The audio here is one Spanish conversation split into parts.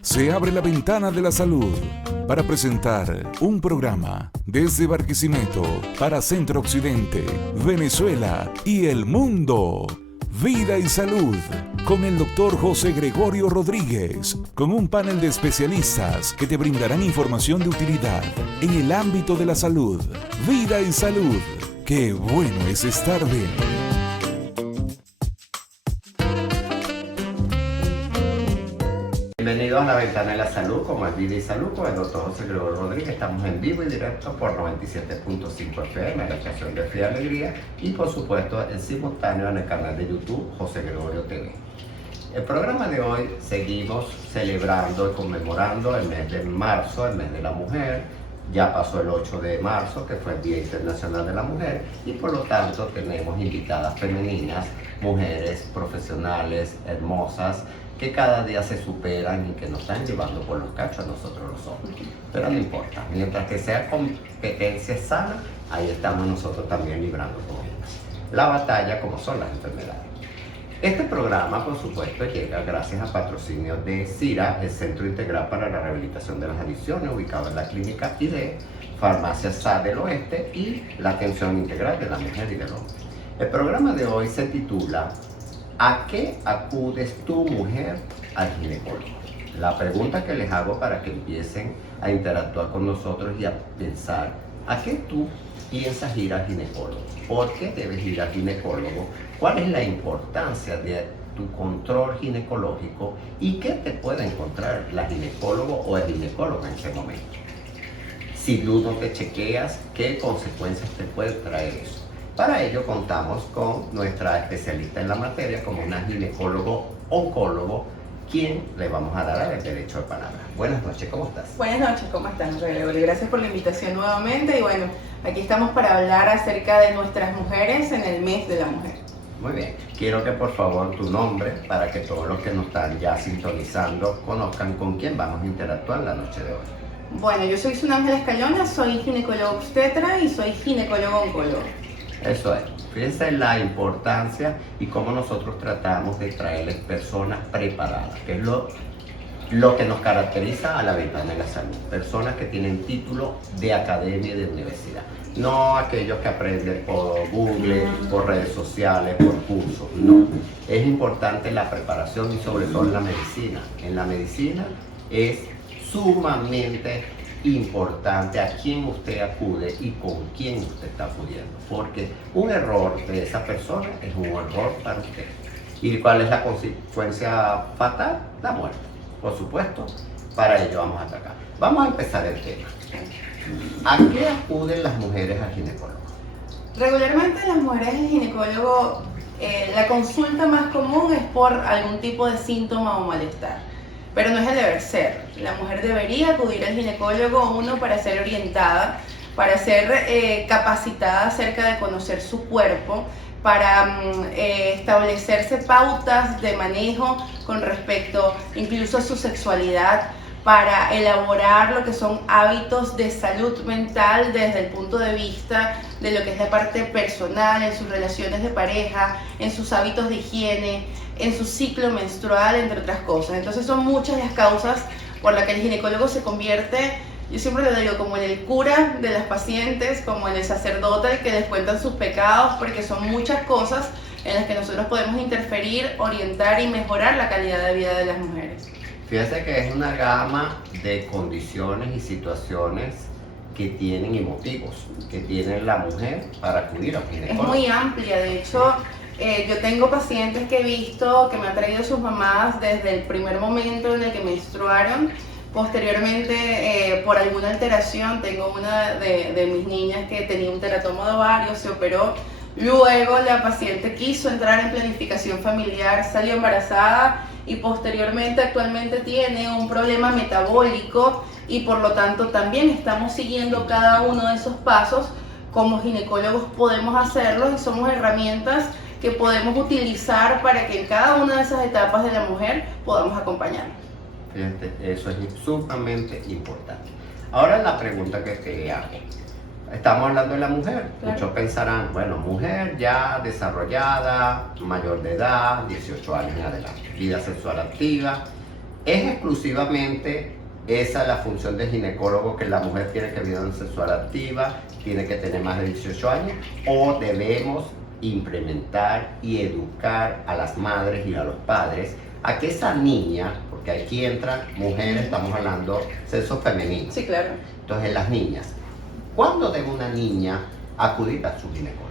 Se abre la ventana de la salud para presentar un programa desde Barquisimeto para Centro Occidente, Venezuela y el mundo. Vida y Salud, con el doctor José Gregorio Rodríguez, con un panel de especialistas que te brindarán información de utilidad en el ámbito de la salud. Vida y Salud, qué bueno es estar bien. Bienvenidos a la Ventana de la Salud, como es Vida y Salud, con el doctor José Gregorio Rodríguez. Estamos en vivo y directo por 97.5 FM, en la estación de Fe y Alegría, y por supuesto en simultáneo en el canal de YouTube José Gregorio TV. El programa de hoy seguimos celebrando y conmemorando el mes de marzo, el mes de la mujer. Ya pasó el 8 de marzo, que fue el Día Internacional de la Mujer, y por lo tanto tenemos invitadas femeninas, mujeres profesionales, hermosas, que cada día se superan y que nos están llevando por los cachos a nosotros los hombres. Pero no importa, mientras que sea competencia sana, ahí estamos nosotros también librando con la batalla, como son las enfermedades. Este programa, por supuesto, llega gracias a patrocinio de CIRA, el Centro Integral para la Rehabilitación de las Adicciones, ubicado en la Clínica ID, Farmacia SA del Oeste y la Atención Integral de la Mujer y del Hombre. El programa de hoy se titula ¿A qué acudes tú, mujer, al ginecólogo? La pregunta que les hago para que empiecen a interactuar con nosotros y a pensar, ¿a qué tú piensas ir al ginecólogo? ¿Por qué debes ir al ginecólogo? ¿Cuál es la importancia de tu control ginecológico? ¿Y qué te puede encontrar la ginecólogo o el ginecólogo en ese momento? Si tú no te chequeas, ¿qué consecuencias te puede traer eso? Para ello contamos con nuestra especialista en la materia, como una ginecólogo-oncólogo, quien le vamos a dar el derecho de palabra. Buenas noches, ¿cómo estás? Buenas noches, ¿cómo estás, Gregorio? Gracias por la invitación nuevamente y bueno, aquí estamos para hablar acerca de nuestras mujeres en el mes de la mujer. Muy bien, quiero que por favor tu nombre, para que todos los que nos están ya sintonizando conozcan con quién vamos a interactuar la noche de hoy. Bueno, yo soy Sunángela Escalona, soy ginecólogo obstetra y soy ginecólogo-oncólogo. Eso es. Fíjense la importancia y cómo nosotros tratamos de traerles personas preparadas, que es lo que nos caracteriza a la Ventana de la Salud. Personas que tienen título de academia y de universidad. No aquellos que aprenden por Google, por redes sociales, por cursos. No. Es importante la preparación y sobre todo en la medicina. En la medicina es sumamente importante a quién usted acude y con quién usted está acudiendo, porque un error de esa persona es un error para usted. ¿Y cuál es la consecuencia fatal? La muerte, por supuesto. Para ello vamos a atacar. Vamos a empezar el tema. ¿A qué acuden las mujeres al ginecólogo? Regularmente las mujeres al ginecólogo, la consulta más común es por algún tipo de síntoma o malestar. Pero no es el deber ser. La mujer debería acudir al ginecólogo, uno, para ser orientada, para ser capacitada acerca de conocer su cuerpo, para establecerse pautas de manejo con respecto incluso a su sexualidad, para elaborar lo que son hábitos de salud mental desde el punto de vista de lo que es la parte personal, en sus relaciones de pareja, en sus hábitos de higiene, en su ciclo menstrual, entre otras cosas. Entonces son muchas las causas por las que el ginecólogo se convierte, yo siempre lo digo, como en el cura de las pacientes, como en el sacerdote al que les cuentan sus pecados, porque son muchas cosas en las que nosotros podemos interferir, orientar y mejorar la calidad de vida de las mujeres. Fíjense que es una gama de condiciones y situaciones que tienen y motivos que tiene la mujer para acudir a un ginecólogo. Es muy amplia, de hecho, yo tengo pacientes que he visto que me han traído sus mamás desde el primer momento en el que menstruaron. Posteriormente, por alguna alteración, tengo una de mis niñas que tenía un teratoma de ovario, se operó. Luego la paciente quiso entrar en planificación familiar, salió embarazada y posteriormente actualmente tiene un problema metabólico y por lo tanto también estamos siguiendo cada uno de esos pasos. Como ginecólogos podemos hacerlo y somos herramientas que podemos utilizar para que en cada una de esas etapas de la mujer podamos acompañar. Fíjate, eso es sumamente importante. Ahora la pregunta que te hago. Estamos hablando de la mujer. Claro. Muchos pensarán, bueno, mujer ya desarrollada, mayor de edad, 18 años en adelante, vida sexual activa. ¿Es exclusivamente esa la función del ginecólogo, que la mujer tiene que vivir una sexual activa, tiene que tener más de 18 años, o debemos implementar y educar a las madres y a los padres a que esa niña, porque aquí entran mujeres, estamos hablando sexo femenino? Sí, claro. Entonces, las niñas, ¿cuándo debe una niña acudir a su ginecólogo?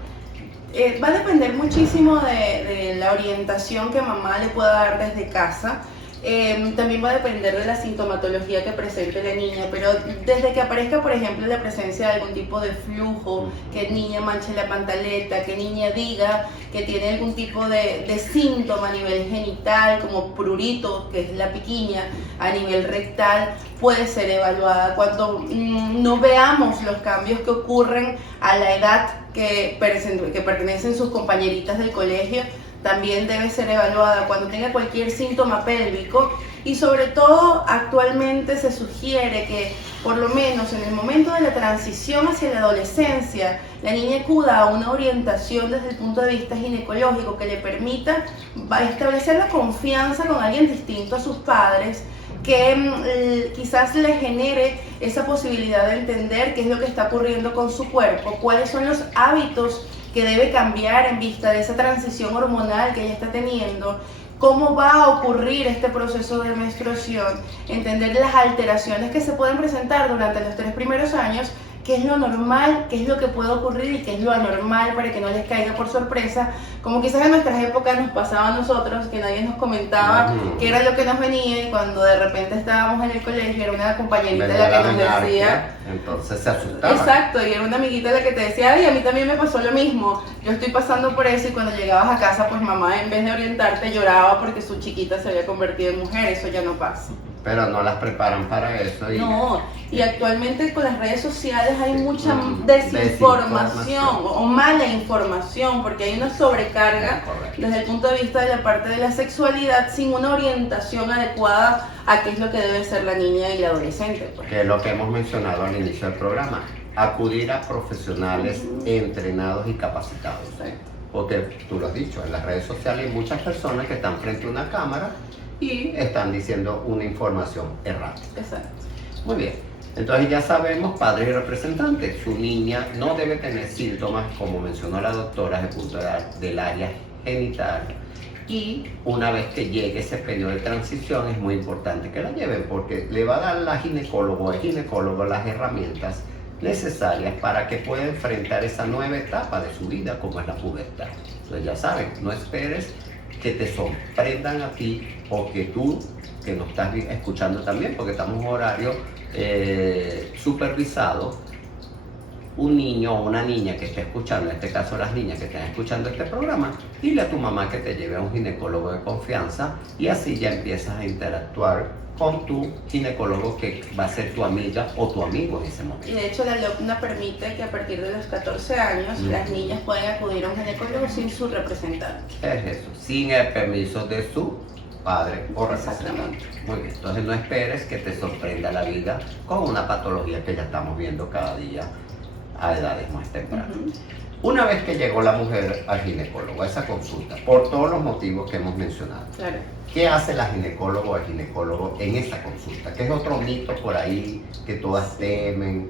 Va a depender muchísimo de la orientación que mamá le pueda dar desde casa. También va a depender de la sintomatología que presente la niña, pero desde que aparezca, por ejemplo, la presencia de algún tipo de flujo, que niña manche la pantaleta, que niña diga que tiene algún tipo de síntoma a nivel genital, como prurito, que es la piquiña, a nivel rectal, puede ser evaluada. Cuando no veamos los cambios que ocurren a la edad que pertenecen sus compañeritas del colegio, también debe ser evaluada cuando tenga cualquier síntoma pélvico, y sobre todo actualmente se sugiere que por lo menos en el momento de la transición hacia la adolescencia la niña acuda a una orientación desde el punto de vista ginecológico que le permita establecer la confianza con alguien distinto a sus padres, que quizás le genere esa posibilidad de entender qué es lo que está ocurriendo con su cuerpo, cuáles son los hábitos que debe cambiar en vista de esa transición hormonal que ella está teniendo, cómo va a ocurrir este proceso de menstruación, entender las alteraciones que se pueden presentar durante los 3 primeros años, qué es lo normal, qué es lo que puede ocurrir y qué es lo anormal para que no les caiga por sorpresa, como quizás en nuestras épocas nos pasaba a nosotros, que nadie nos comentaba qué era lo que nos venía, y cuando de repente estábamos en el colegio era una compañerita la que nos decía, entonces se asustaba. Exacto, y era una amiguita la que te decía, ay, a mí también me pasó lo mismo, yo estoy pasando por eso, y cuando llegabas a casa, pues mamá, en vez de orientarte, lloraba porque su chiquita se había convertido en mujer. Eso ya no pasa. Pero no las preparan para eso. No, y actualmente con las redes sociales hay mucha desinformación o mala información, porque hay una sobrecarga desde el punto de vista de la parte de la sexualidad sin una orientación adecuada a qué es lo que debe ser la niña y la adolescente. Pues. Que es lo que hemos mencionado al inicio del programa, acudir a profesionales entrenados y capacitados. Sí. Porque tú lo has dicho, en las redes sociales hay muchas personas que están frente a una cámara y están diciendo una información errada. Exacto. Muy bien, entonces ya sabemos, padres y representantes, su niña no debe tener síntomas, como mencionó la doctora, desde el punto del área genital, y una vez que llegue ese periodo de transición es muy importante que la lleven, porque le va a dar la ginecólogo o el ginecólogo las herramientas necesarias para que pueda enfrentar esa nueva etapa de su vida, como es la pubertad. Entonces ya saben, no esperes que te sorprendan a ti, o que tú, que nos estás escuchando también, porque estamos en un horario supervisado, un niño o una niña que esté escuchando, en este caso las niñas que estén escuchando este programa, dile a tu mamá que te lleve a un ginecólogo de confianza, y así ya empiezas a interactuar con tu ginecólogo, que va a ser tu amiga o tu amigo en ese momento. Y de hecho la LOCNA permite que a partir de los 14 años las niñas pueden acudir a un ginecólogo sin su representante. Es eso, sin el permiso de su padre o representante. Muy bien, entonces no esperes que te sorprenda la vida con una patología que ya estamos viendo cada día a edades más tempranas. Una vez que llegó la mujer al ginecólogo, a esa consulta, por todos los motivos que hemos mencionado, Claro. ¿qué hace la ginecólogo o el ginecólogo en esa consulta? ¿Qué es otro mito por ahí que todas temen?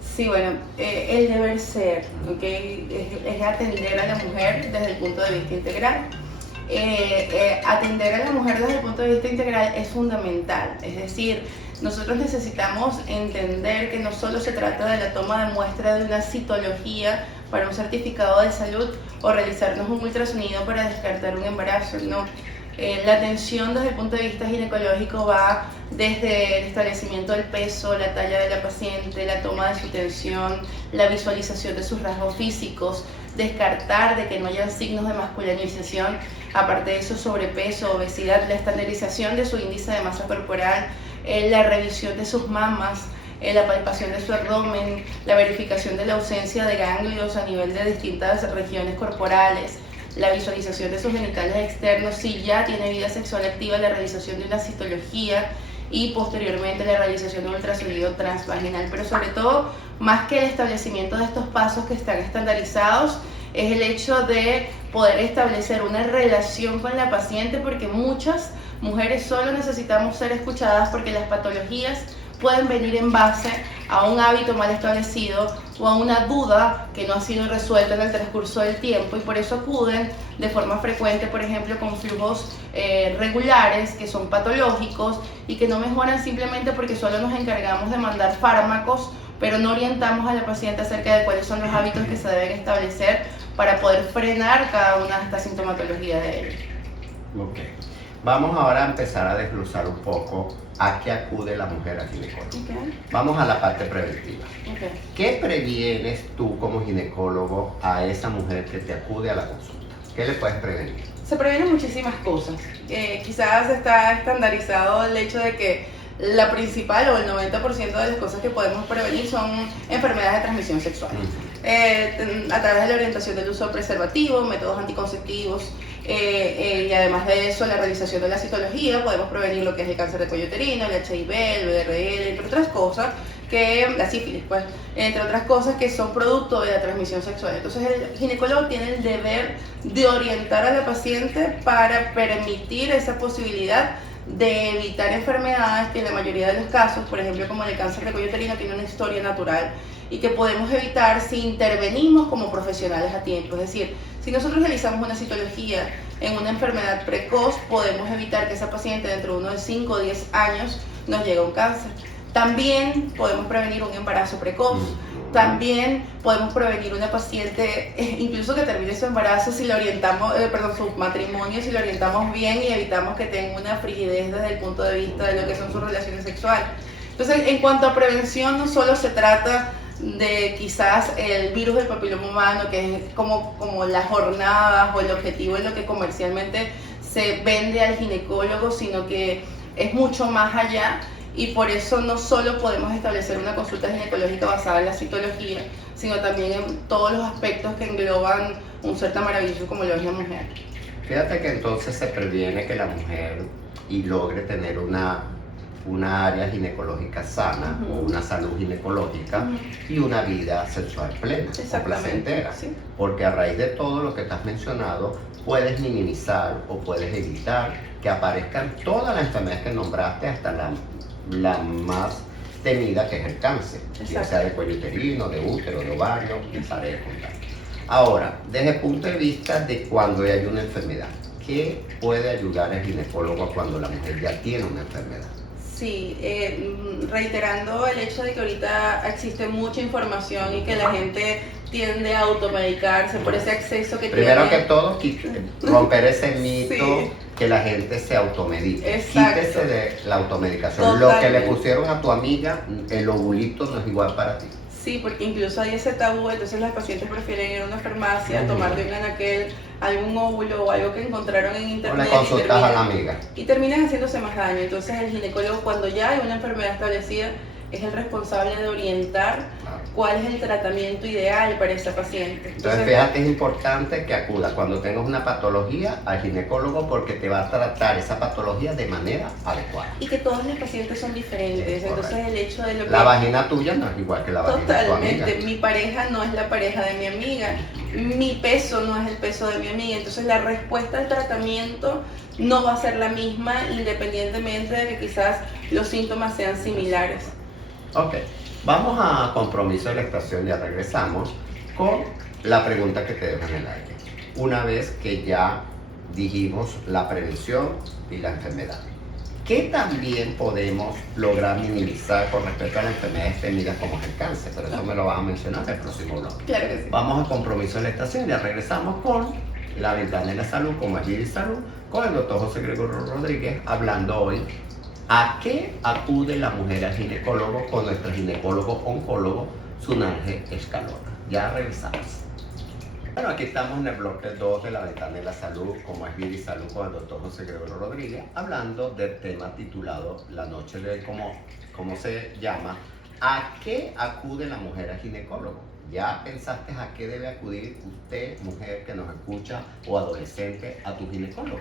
Sí, bueno, el deber ser, ¿okay? Es atender a la mujer desde el punto de vista integral. Atender a la mujer desde el punto de vista integral es fundamental, es decir, nosotros necesitamos entender que no solo se trata de la toma de muestra de una citología para un certificado de salud o realizarnos un ultrasonido para descartar un embarazo, no. La atención desde el punto de vista ginecológico va desde el establecimiento del peso, la talla de la paciente, la toma de su tensión, la visualización de sus rasgos físicos, descartar de que no hayan signos de masculinización, aparte de eso, sobrepeso, obesidad, la estandarización de su índice de masa corporal, la revisión de sus mamas, la palpación de su abdomen, la verificación de la ausencia de ganglios a nivel de distintas regiones corporales, la visualización de sus genitales externos, si ya tiene vida sexual activa, la realización de una citología y posteriormente la realización de un ultrasonido transvaginal. Pero sobre todo, más que el establecimiento de estos pasos que están estandarizados, es el hecho de poder establecer una relación con la paciente, porque muchas mujeres solo necesitamos ser escuchadas porque las patologías pueden venir en base a un hábito mal establecido o a una duda que no ha sido resuelta en el transcurso del tiempo, y por eso acuden de forma frecuente, por ejemplo, con flujos regulares que son patológicos y que no mejoran simplemente porque solo nos encargamos de mandar fármacos, pero no orientamos a la paciente acerca de cuáles son los hábitos que se deben establecer para poder frenar cada una de estas sintomatologías de ella. Ok. Vamos ahora a empezar a desglosar un poco a qué acude la mujer al ginecólogo. Okay. Vamos a la parte preventiva. Okay. ¿Qué previenes tú como ginecólogo a esa mujer que te acude a la consulta? ¿Qué le puedes prevenir? Se previenen muchísimas cosas. Quizás está estandarizado el hecho de que la principal o el 90% de las cosas que podemos prevenir son enfermedades de transmisión sexual. A través de la orientación del uso de preservativo, métodos anticonceptivos, y además de eso, la realización de la citología, podemos prevenir lo que es el cáncer de cuello uterino, el HIV, el VRL, entre otras cosas, la sífilis, pues, entre otras cosas que son producto de la transmisión sexual. Entonces el ginecólogo tiene el deber de orientar a la paciente para permitir esa posibilidad de evitar enfermedades que en la mayoría de los casos, por ejemplo como el cáncer de cuello uterino, tiene una historia natural y que podemos evitar si intervenimos como profesionales a tiempo. Es decir, si nosotros realizamos una citología en una enfermedad precoz, podemos evitar que esa paciente dentro de unos 5 o 10 años nos llegue a un cáncer. También podemos prevenir un embarazo precoz. También podemos prevenir una paciente, incluso que termine su embarazo, si la orientamos, su matrimonio, si lo orientamos bien y evitamos que tenga una frigidez desde el punto de vista de lo que son sus relaciones sexuales. Entonces, en cuanto a prevención, no solo se trata de quizás el virus del papiloma humano, que es como las jornadas o el objetivo en lo que comercialmente se vende al ginecólogo, sino que es mucho más allá. Y por eso no solo podemos establecer una consulta ginecológica basada en la citología, sino también en todos los aspectos que engloban un ser tan maravilloso como lo es la mujer. Fíjate que entonces se previene que la mujer y logre tener una área ginecológica sana, o una salud ginecológica y una vida sexual plena o placentera. Sí. Porque a raíz de todo lo que te has mencionado, puedes minimizar o puedes evitar que aparezcan todas las enfermedades que nombraste, hasta la más temida, que es el cáncer, ya sea de cuello uterino, de útero, de ovario, y pared de contacto. Ahora, desde el punto de vista de cuando hay una enfermedad, ¿qué puede ayudar al ginecólogo cuando la mujer ya tiene una enfermedad? Sí, reiterando el hecho de que ahorita existe mucha información y que la gente tiende a automedicarse por ese acceso que Primero tiene. que todo, romper ese mito. Sí. Que la gente se automedique. Exacto. Quítese de la automedicación. Totalmente. Lo que le pusieron a tu amiga, el ovulito no es igual para ti. Sí, porque incluso hay ese tabú, entonces las pacientes prefieren ir a una farmacia a tomar de un anaquel algún óvulo o algo que encontraron en internet. O le consultas a la amiga. Y terminan haciéndose más daño. Entonces el ginecólogo, cuando ya hay una enfermedad establecida, es el responsable de orientar cuál es el tratamiento ideal para esa paciente. Entonces fíjate, es importante que acudas cuando tengas una patología al ginecólogo, porque te va a tratar esa patología de manera adecuada. Y que todas las pacientes son diferentes, entonces el hecho de lo que... La vagina tuya no es igual que la vagina de tu amiga. Totalmente, mi pareja no es la pareja de mi amiga, mi peso no es el peso de mi amiga, entonces la respuesta al tratamiento no va a ser la misma, independientemente de que quizás los síntomas sean similares. Ok, vamos a compromiso de la estación, ya regresamos con la pregunta que te dejo en el aire. Una vez que ya dijimos la prevención y la enfermedad, ¿qué también podemos lograr minimizar con respecto a las enfermedades temidas como es el cáncer? Pero eso me lo vas a mencionar en el próximo bloque. Claro que sí. Vamos a compromiso de la estación, ya regresamos con la ventana de la salud, como es Vida y Salud, con el doctor José Gregorio Rodríguez, hablando hoy ¿a qué acude la mujer al ginecólogo con nuestro ginecólogo oncólogo Sunarge Escalona? Ya regresamos. Bueno, aquí estamos en el bloque 2 de la ventana de la salud, como es Vida y Salud, con el doctor José Gregorio Rodríguez, hablando del tema titulado la noche de cómo se llama, ¿a qué acude la mujer al ginecólogo? ¿Ya pensaste a qué debe acudir usted, mujer que nos escucha, o adolescente, a tu ginecólogo?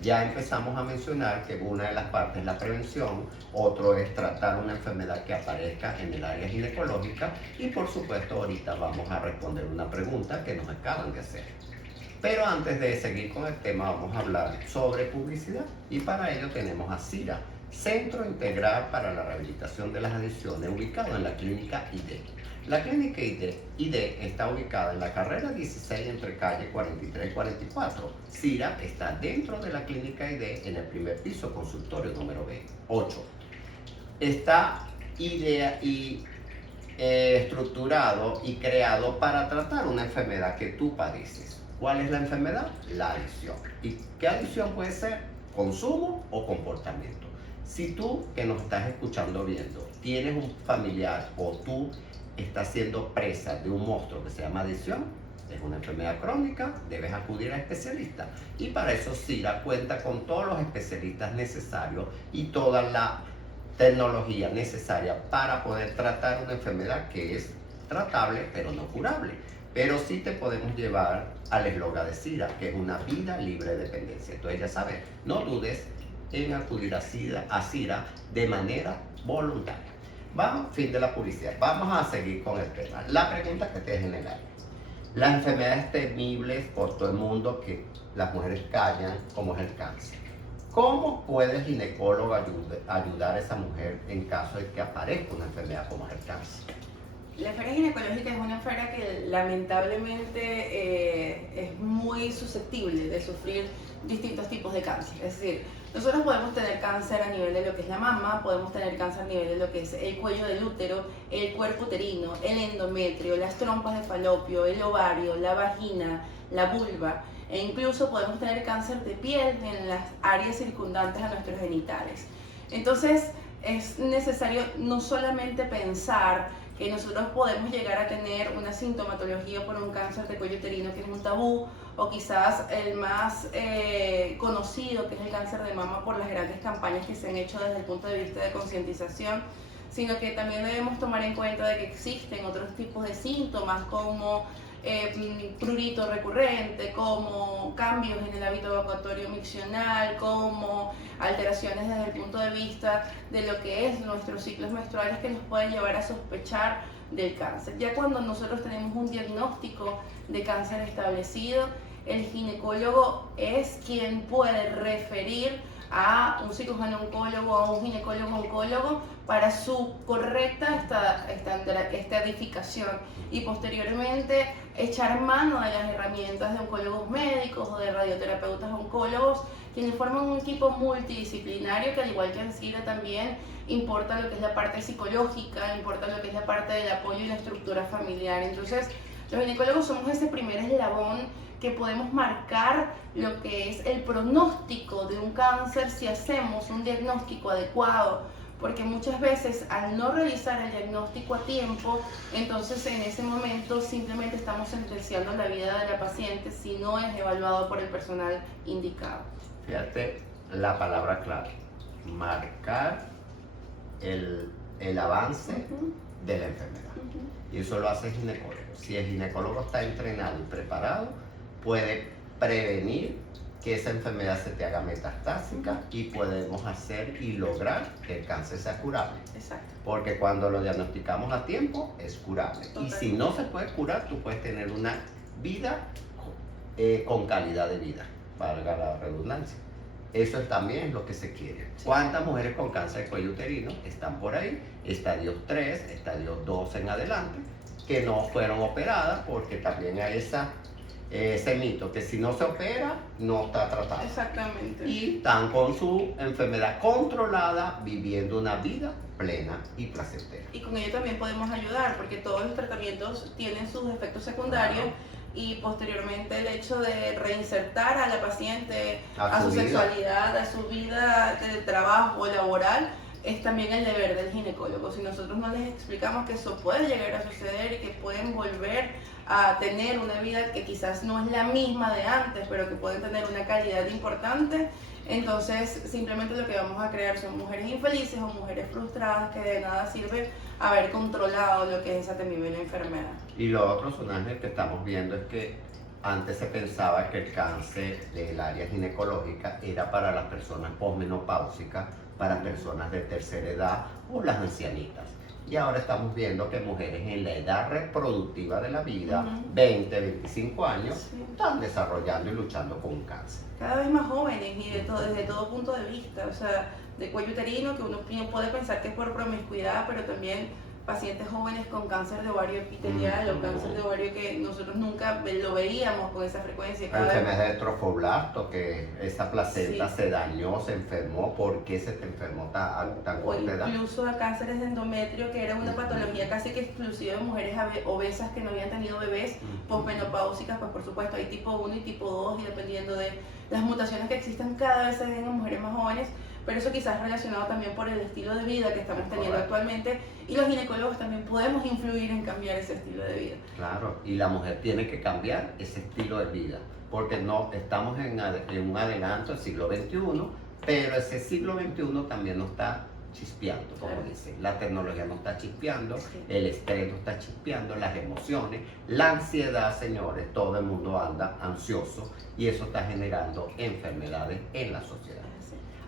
Ya empezamos a mencionar que una de las partes es la prevención, otro es tratar una enfermedad que aparezca en el área ginecológica, y por supuesto ahorita vamos a responder una pregunta que nos acaban de hacer. Pero antes de seguir con el tema, vamos a hablar sobre publicidad. Y para ello tenemos a CIRA, Centro Integral para la Rehabilitación de las Adicciones, ubicado en la Clínica ID. La Clínica ID está ubicada en la carrera 16 entre calle 43 y 44. CIRA está dentro de la Clínica ID en el primer piso, consultorio número 8. Está estructurado y creado para tratar una enfermedad que tú padeces. ¿Cuál es la enfermedad? La adicción. ¿Y qué adicción puede ser? Consumo o comportamiento. Si tú, que nos estás escuchando viendo, tienes un familiar o tú estás siendo presa de un monstruo que se llama adicción, es una enfermedad crónica, debes acudir a especialistas. Y para eso CIRA cuenta con todos los especialistas necesarios y toda la tecnología necesaria para poder tratar una enfermedad que es tratable pero no curable. Pero sí te podemos llevar al eslogan de CIRA, que es una vida libre de dependencia. Entonces ya sabes, no dudes en acudir a CIRA de manera voluntaria. Vamos, fin de la publicidad. Vamos a seguir con el tema. La pregunta que te dejen en el aire. Las enfermedades temibles por todo el mundo que las mujeres callan, como es el cáncer. ¿Cómo puede el ginecólogo ayudar a esa mujer en caso de que aparezca una enfermedad como es el cáncer? La esfera ginecológica es una esfera que lamentablemente es muy susceptible de sufrir distintos tipos de cáncer. Es decir, nosotros podemos tener cáncer a nivel de lo que es la mama, podemos tener cáncer a nivel de lo que es el cuello del útero, el cuerpo uterino, el endometrio, las trompas de falopio, el ovario, la vagina, la vulva, e incluso podemos tener cáncer de piel en las áreas circundantes a nuestros genitales. Entonces, es necesario no solamente pensar que nosotros podemos llegar a tener una sintomatología por un cáncer de cuello uterino, que es un tabú, o quizás el más conocido, que es el cáncer de mama, por las grandes campañas que se han hecho desde el punto de vista de concientización, sino que también debemos tomar en cuenta de que existen otros tipos de síntomas como prurito recurrente, como cambios en el hábito evacuatorio miccional, como alteraciones desde el punto de vista de lo que es nuestros ciclos menstruales que nos pueden llevar a sospechar del cáncer. Ya cuando nosotros tenemos un diagnóstico de cáncer establecido, el ginecólogo es quien puede referir a un cirujano oncólogo o a un ginecólogo oncólogo para su correcta estadificación y posteriormente echar mano de las herramientas de oncólogos médicos o de radioterapeutas oncólogos, quienes forman un equipo multidisciplinario que, al igual que en CIRA, también importa lo que es la parte psicológica, importa lo que es la parte del apoyo y la estructura familiar. Entonces, los ginecólogos somos ese primer eslabón que podemos marcar lo que es el pronóstico de un cáncer si hacemos un diagnóstico adecuado, porque muchas veces al no realizar el diagnóstico a tiempo, entonces en ese momento simplemente estamos sentenciando la vida de la paciente si no es evaluado por el personal indicado. Fíjate la palabra clave, marcar el avance de la enfermedad. Y eso lo hace el ginecólogo. Si el ginecólogo está entrenado y preparado, puede prevenir que esa enfermedad se te haga metastásica y podemos hacer y lograr que el cáncer sea curable. Exacto. Porque cuando lo diagnosticamos a tiempo, es curable. Total. Y si no se puede curar, tú puedes tener una vida con calidad de vida, valga la redundancia. Eso también es lo que se quiere. Sí. ¿Cuántas mujeres con cáncer de cuello uterino están por ahí? Estadios 3, estadios 2 en adelante, que no fueron operadas porque también hay ese mito que si no se opera, no está tratado. Exactamente. Y están con su enfermedad controlada, viviendo una vida plena y placentera. Y con ello también podemos ayudar, porque todos los tratamientos tienen sus efectos secundarios. Y posteriormente el hecho de reinsertar a la paciente a su sexualidad, a su vida de trabajo laboral, es también el deber del ginecólogo. Si nosotros no les explicamos que eso puede llegar a suceder y que pueden volver a tener una vida que quizás no es la misma de antes, pero que pueden tener una calidad importante, entonces simplemente lo que vamos a crear son mujeres infelices o mujeres frustradas que de nada sirve haber controlado lo que es esa temible enfermedad. Y lo otro, Sonángel, que estamos viendo es que antes se pensaba que el cáncer del área ginecológica era para las personas posmenopáusicas, para personas de tercera edad o las ancianitas. y ahora estamos viendo que mujeres en la edad reproductiva de la vida, 20, 25 años, están desarrollando y luchando con un cáncer. Cada vez más jóvenes y desde todo punto de vista, o sea, de cuello uterino, que uno puede pensar que es por promiscuidad, pero también pacientes jóvenes con cáncer de ovario epitelial o cáncer de ovario que nosotros nunca lo veíamos con esa frecuencia. Enfermedad de trofoblasto, que esa placenta se dañó, se enfermó. ¿Por qué se te enfermó tan corta edad? Incluso a cánceres de endometrio, que era una patología casi que exclusiva de mujeres obesas que no habían tenido bebés, posmenopáusicas, pues por supuesto hay tipo 1 y tipo 2, y dependiendo de las mutaciones que existan cada vez se ven en mujeres más jóvenes, pero eso quizás relacionado también por el estilo de vida que estamos teniendo actualmente, y los ginecólogos también podemos influir en cambiar ese estilo de vida. Claro, y la mujer tiene que cambiar ese estilo de vida, porque no estamos en un adelanto del siglo XXI, pero ese siglo XXI también nos está chispeando, como dicen. La tecnología nos está chispeando, el estrés nos está chispeando, las emociones, la ansiedad, señores, todo el mundo anda ansioso y eso está generando enfermedades en la sociedad.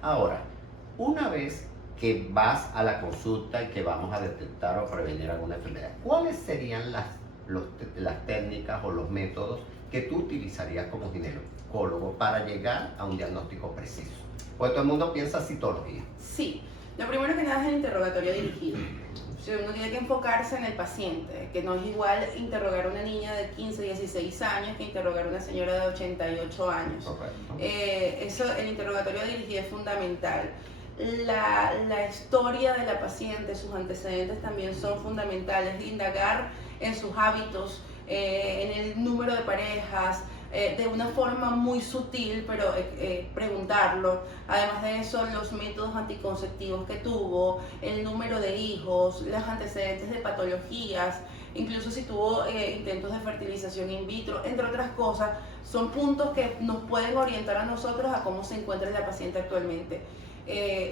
Ahora, una vez que vas a la consulta y que vamos a detectar o prevenir alguna enfermedad, ¿cuáles serían las técnicas o los métodos que tú utilizarías como ginecólogo para llegar a un diagnóstico preciso? Pues todo el mundo piensa citología. Sí, lo primero que nada es el interrogatorio dirigido. Uno tiene que enfocarse en el paciente, que no es igual interrogar a una niña de 15, 16 años que interrogar a una señora de 88 años. El interrogatorio dirigido es fundamental. La historia de la paciente, sus antecedentes también son fundamentales, de indagar en sus hábitos, en el número de parejas, de una forma muy sutil, pero preguntarlo. Además de eso, los métodos anticonceptivos que tuvo, el número de hijos, los antecedentes de patologías, incluso si tuvo intentos de fertilización in vitro, entre otras cosas, son puntos que nos pueden orientar a nosotros a cómo se encuentra la paciente actualmente.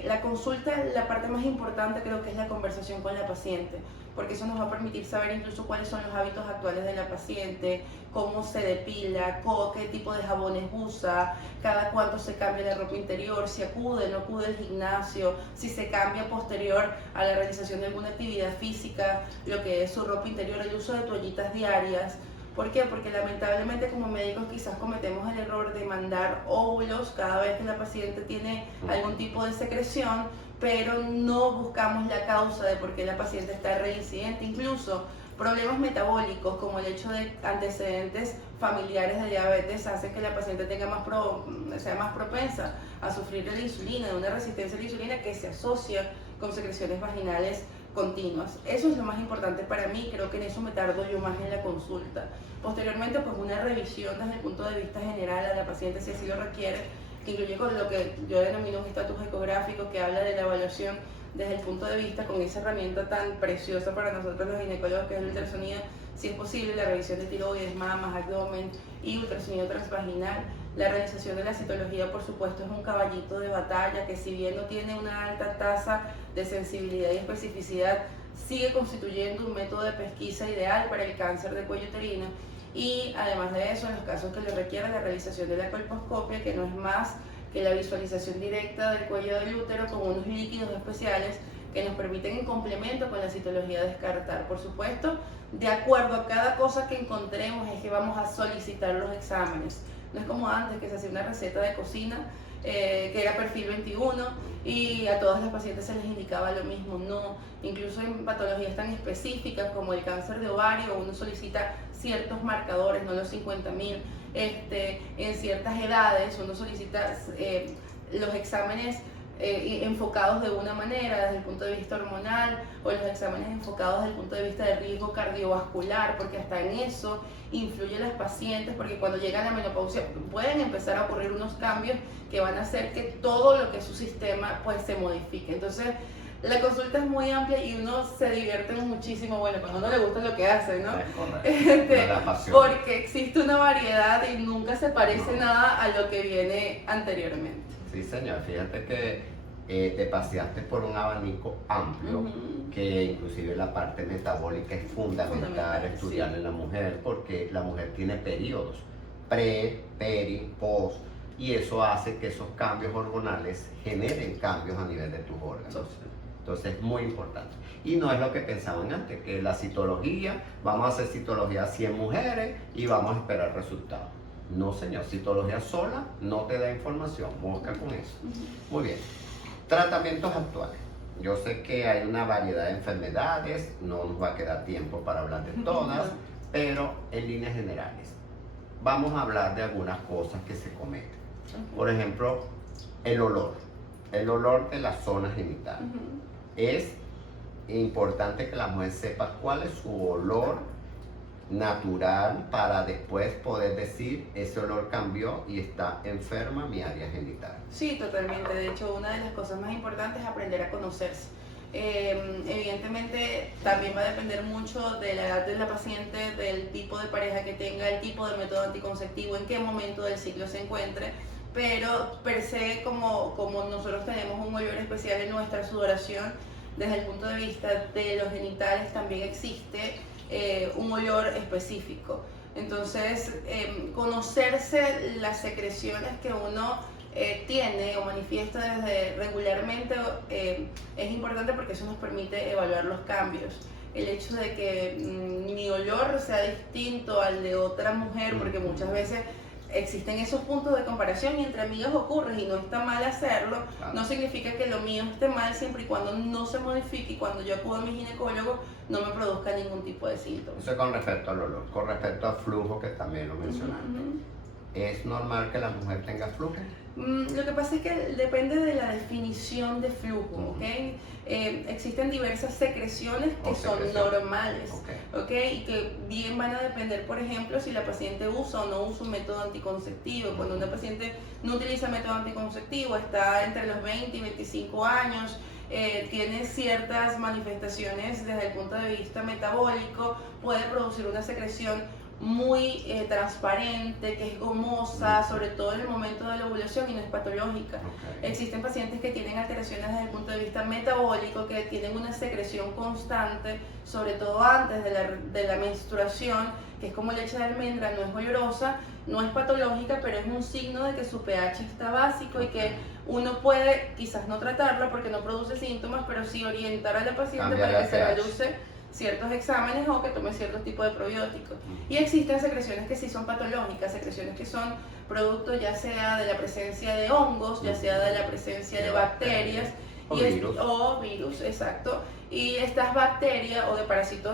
La consulta, la parte más importante creo que es la conversación con la paciente, porque eso nos va a permitir saber incluso cuáles son los hábitos actuales de la paciente, cómo se depila, qué tipo de jabones usa, cada cuánto se cambia la ropa interior, si acude o no acude al gimnasio, si se cambia posterior a la realización de alguna actividad física, lo que es su ropa interior, el uso de toallitas diarias. ¿Por qué? Porque lamentablemente como médicos quizás cometemos el error de mandar óvulos cada vez que la paciente tiene algún tipo de secreción, pero no buscamos la causa de por qué la paciente está reincidente. Incluso problemas metabólicos como el hecho de antecedentes familiares de diabetes hacen que la paciente sea más propensa a sufrir de la insulina, de una resistencia a la insulina que se asocia con secreciones vaginales continuas. Eso es lo más importante para mí, creo que en eso me tardo yo más en la consulta. Posteriormente, pues una revisión desde el punto de vista general a la paciente si así lo requiere, que incluye con lo que yo denomino un estatus ecográfico, que habla de la evaluación desde el punto de vista con esa herramienta tan preciosa para nosotros los ginecólogos que es el ultrasonido, si es posible la revisión de tiroides, mamas, abdomen y ultrasonido transvaginal. La realización de la citología, por supuesto, es un caballito de batalla que, si bien no tiene una alta tasa de sensibilidad y especificidad, sigue constituyendo un método de pesquisa ideal para el cáncer de cuello uterino. Y además de eso, en los casos que le requiera la realización de la colposcopia, que no es más que la visualización directa del cuello del útero con unos líquidos especiales que nos permiten, en complemento con la citología, descartar. Por supuesto, de acuerdo a cada cosa que encontremos es que vamos a solicitar los exámenes. No es como antes, que se hacía una receta de cocina que era perfil 21 y a todas las pacientes se les indicaba lo mismo. No, incluso en patologías tan específicas como el cáncer de ovario uno solicita ciertos marcadores, no los 50.000. En ciertas edades uno solicita los exámenes enfocados de una manera desde el punto de vista hormonal, o los exámenes enfocados desde el punto de vista de riesgo cardiovascular, porque hasta en eso influyen las pacientes, porque cuando llegan a la menopausia pueden empezar a ocurrir unos cambios que van a hacer que todo lo que es su sistema pues se modifique. Entonces la consulta es muy amplia y uno se divierte muchísimo, bueno, cuando a uno le gusta lo que hace, ¿no? Porque existe una variedad y nunca se parece nada a lo que viene anteriormente. Sí, señor, fíjate que te paseaste por un abanico amplio, que inclusive la parte metabólica es fundamental estudiar en la mujer, porque la mujer tiene periodos, pre, peri, post, y eso hace que esos cambios hormonales generen cambios a nivel de tus órganos. Entonces es muy importante. Y no es lo que pensaban antes, que la citología, vamos a hacer citología a 100 mujeres y vamos a esperar resultados. No, señor, citología sola no te da información, busca con eso. Muy bien. Tratamientos actuales. Yo sé que hay una variedad de enfermedades, no nos va a quedar tiempo para hablar de todas, pero en líneas generales vamos a hablar de algunas cosas que se cometen. Por ejemplo, el olor de la zona genital. Es importante que la mujer sepa cuál es su olor natural para después poder decir ese olor cambió y está enferma mi área genital. Sí, totalmente. De hecho, una de las cosas más importantes es aprender a conocerse. Evidentemente también va a depender mucho de la edad de la paciente, del tipo de pareja que tenga, el tipo de método anticonceptivo, en qué momento del ciclo se encuentre, pero per se como nosotros tenemos un olor especial en nuestra sudoración, desde el punto de vista de los genitales también existe un olor específico. Entonces, conocerse las secreciones que uno tiene o manifiesta desde regularmente es importante porque eso nos permite evaluar los cambios. El hecho de que mi olor sea distinto al de otra mujer, porque muchas veces existen esos puntos de comparación y entre amigas ocurre y no está mal hacerlo, no significa que lo mío esté mal siempre y cuando no se modifique y cuando yo acudo a mi ginecólogo no me produzca ningún tipo de síntomas. Eso es con respecto al olor. Con respecto al flujo, que también lo mencionaste. ¿Es normal que la mujer tenga flujo? Lo que pasa es que depende de la definición de flujo, ¿ok? Existen diversas secreciones que son normales, ¿ok? Y que bien van a depender, por ejemplo, si la paciente usa o no usa un método anticonceptivo. Cuando una paciente no utiliza método anticonceptivo, está entre los 20 y 25 años, tiene ciertas manifestaciones desde el punto de vista metabólico, puede producir una secreción muy transparente, que es gomosa, sobre todo en el momento de la ovulación y no es patológica. Existen pacientes que tienen alteraciones desde el punto de vista metabólico, que tienen una secreción constante, sobre todo antes de la menstruación, que es como leche de almendra, no es olorosa, no es patológica, pero es un signo de que su pH está básico y que uno puede quizás no tratarla porque no produce síntomas, pero sí orientar a la paciente para que se reduce ciertos exámenes o que tome ciertos tipos de probióticos. Y existen secreciones que sí son patológicas, secreciones que son producto ya sea de la presencia de hongos, ya sea de la presencia de bacterias o virus, exacto. Y estas bacterias o de parásitos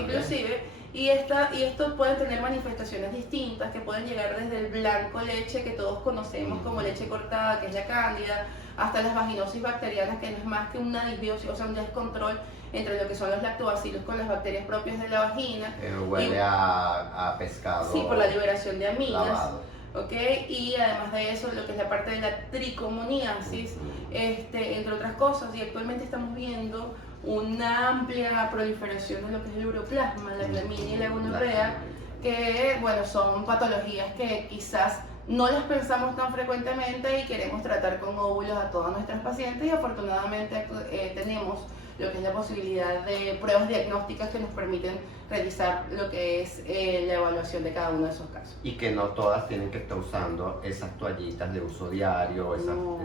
inclusive, y esto puede tener manifestaciones distintas que pueden llegar desde el blanco leche que todos conocemos como leche cortada, que es la cándida, hasta las vaginosis bacterianas, que no es más que una disbiosis, o sea, un descontrol entre lo que son los lactobacilos con las bacterias propias de la vagina. Huele a pescado. Sí, por la liberación de aminas. ¿Okay? Y además de eso, lo que es la parte de la tricomoniasis, entre otras cosas, y actualmente estamos viendo una amplia proliferación de lo que es el uroplasma, la clamidia y la gonorrea, que bueno, son patologías que quizás no las pensamos tan frecuentemente y queremos tratar con óvulos a todas nuestras pacientes, y afortunadamente tenemos lo que es la posibilidad de pruebas diagnósticas que nos permiten realizar lo que es la evaluación de cada uno de esos casos. Y que no todas tienen que estar usando esas toallitas de uso diario, eso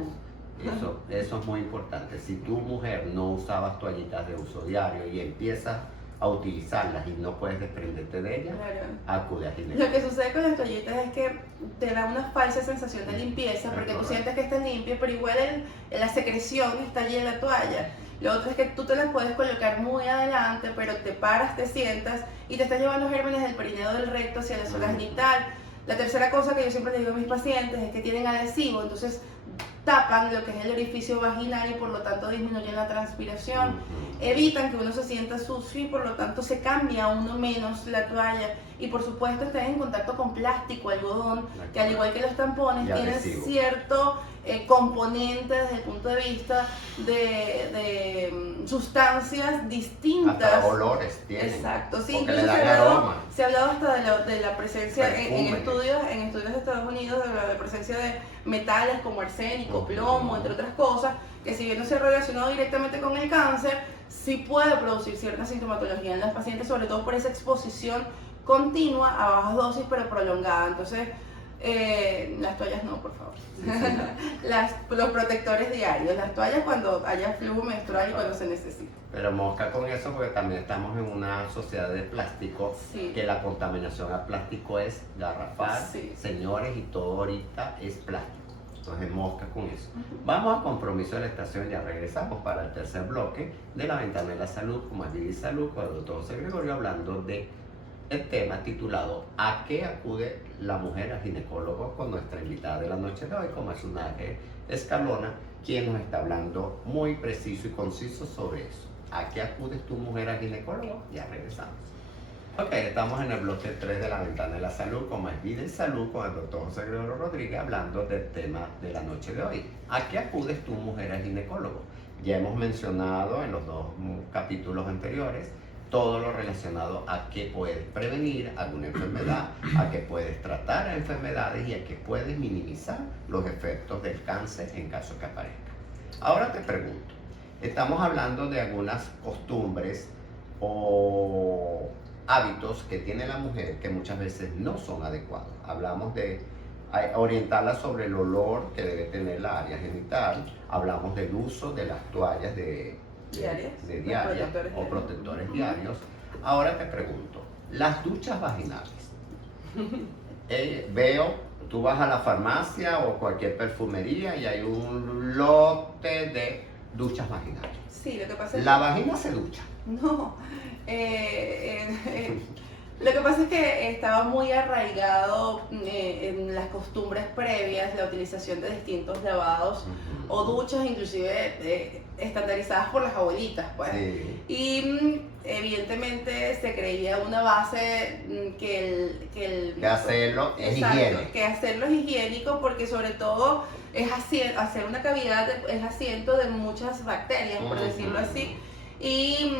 es muy importante. Si tu mujer no usabas toallitas de uso diario y empiezas a utilizarlas y no puedes desprenderte de ellas, acude a ginecólogo. Lo que sucede con las toallitas es que te da una falsa sensación de limpieza, porque tú sientes que está limpia, pero igual la secreción está allí en la toalla. Lo otro es que tú te las puedes colocar muy adelante, pero te paras, te sientas y te estás llevando gérmenes del perineo del recto hacia la zona genital. La tercera cosa que yo siempre le digo a mis pacientes es que tienen adhesivo, entonces tapan lo que es el orificio vaginal y por lo tanto disminuyen la transpiración, evitan que uno se sienta sucio y por lo tanto se cambia uno menos la toalla, y por supuesto están en contacto con plástico, algodón, que al igual que los tampones tienen cierto componente desde el punto de vista de sustancias distintas. Hasta olores tienen. Exacto, sí, porque incluso le dan aroma. Se ha hablado hasta de la presencia en estudios de Estados Unidos, de la presencia de metales como arsénico, plomo, entre otras cosas, que si bien no se ha relacionado directamente con el cáncer, sí puede producir cierta sintomatología en las pacientes, sobre todo por esa exposición continua a bajas dosis pero prolongada. Entonces, Las toallas no, por favor. Sí, sí. Los protectores diarios, las toallas cuando haya flujo menstrual y cuando se necesite. Pero mosca con eso porque también estamos en una sociedad de plástico, Sí. que la contaminación al plástico es garrafal, Sí. señores, y todo ahorita es plástico. Entonces mosca con eso. Vamos al compromiso de la estación, ya regresamos para el tercer bloque de La Ventana de la Salud con Vida y Salud con el doctor José Gregorio, hablando de el tema titulado ¿A qué acude la mujer al ginecólogo? Con nuestra invitada de la noche de hoy, como es una Escalona, quien nos está hablando muy preciso y conciso sobre eso. ¿A qué acudes tu mujer al ginecólogo? Ya regresamos. Ok, estamos en el bloque 3 de La Ventana de la Salud con Más Vida y Salud con el doctor José Gregorio Rodríguez, hablando del tema de la noche de hoy. ¿A qué acudes tu mujer al ginecólogo? Ya hemos mencionado en los dos capítulos anteriores todo lo relacionado a que puedes prevenir alguna enfermedad, a que puedes tratar enfermedades y a que puedes minimizar los efectos del cáncer en caso que aparezca. Ahora te pregunto, estamos hablando de algunas costumbres o hábitos que tiene la mujer que muchas veces no son adecuados. Hablamos de orientarla sobre el olor que debe tener la área genital, hablamos del uso de las toallas de diarias o protectores diarios. Ahora te pregunto, las duchas vaginales. Veo, tú vas a la farmacia o cualquier perfumería y hay un lote de duchas vaginales. Sí, lo que pasa es La vagina se ducha. No, lo que pasa es que estaba muy arraigado en las costumbres previas la utilización de distintos lavados o duchas, inclusive estandarizadas por las abuelitas, pues. Sí. Y evidentemente se creía una base que hacerlo es exacto, higiénico. que hacerlo es higiénico porque sobre todo es hacer una cavidad es asiento de muchas bacterias, por decirlo así. Y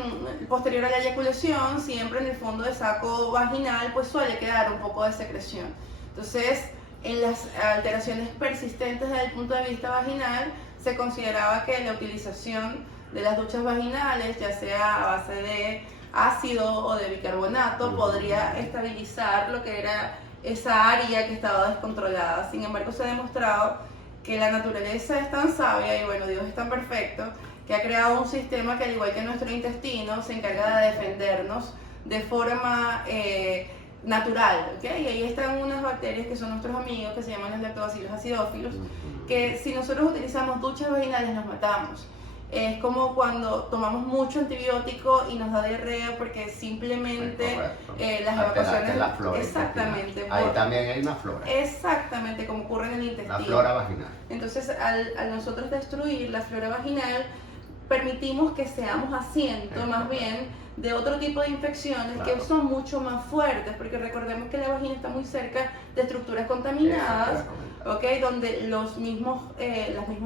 posterior a la eyaculación, siempre en el fondo del saco vaginal, pues suele quedar un poco de secreción. Entonces, en las alteraciones persistentes desde el punto de vista vaginal, se consideraba que la utilización de las duchas vaginales, ya sea a base de ácido o de bicarbonato, podría estabilizar lo que era esa área que estaba descontrolada. Sin embargo, se ha demostrado que la naturaleza es tan sabia y bueno, Dios es tan perfecto, que ha creado un sistema que al igual que nuestro intestino se encarga de defendernos de forma natural, ¿ok? Y ahí están unas bacterias que son nuestros amigos, que se llaman los lactobacillus acidófilos, que si nosotros utilizamos duchas vaginales nos matamos. Es como cuando tomamos mucho antibiótico y nos da diarrea porque simplemente las evacuaciones... La flora exactamente. Ahí también hay una flora. Exactamente, como ocurre en el intestino. La flora vaginal. Entonces, al nosotros destruir la flora vaginal, permitimos que seamos asiento más bien de otro tipo de infecciones que son mucho más fuertes, porque recordemos que la vagina está muy cerca de estructuras contaminadas, ¿okay? Donde las mismas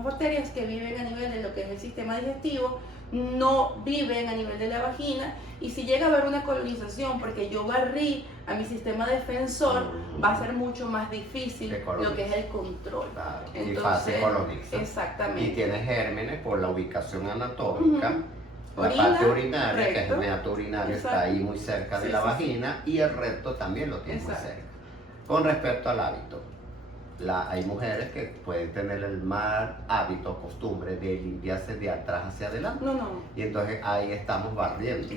bacterias que viven a nivel de lo que es el sistema digestivo no viven a nivel de la vagina, y si llega a haber una colonización porque yo barrí a mi sistema defensor, va a ser mucho más difícil lo que es el control. Claro. Entonces, y fase coloniza. Exactamente. Y tiene gérmenes por la ubicación anatómica. La Orina, parte urinaria, recto. que es el meato urinario, está ahí muy cerca de la vagina, y el recto también lo tiene muy cerca. Con respecto al hábito, hay mujeres que pueden tener el mal hábito, costumbre de limpiarse de atrás hacia adelante. Y entonces ahí estamos barriendo.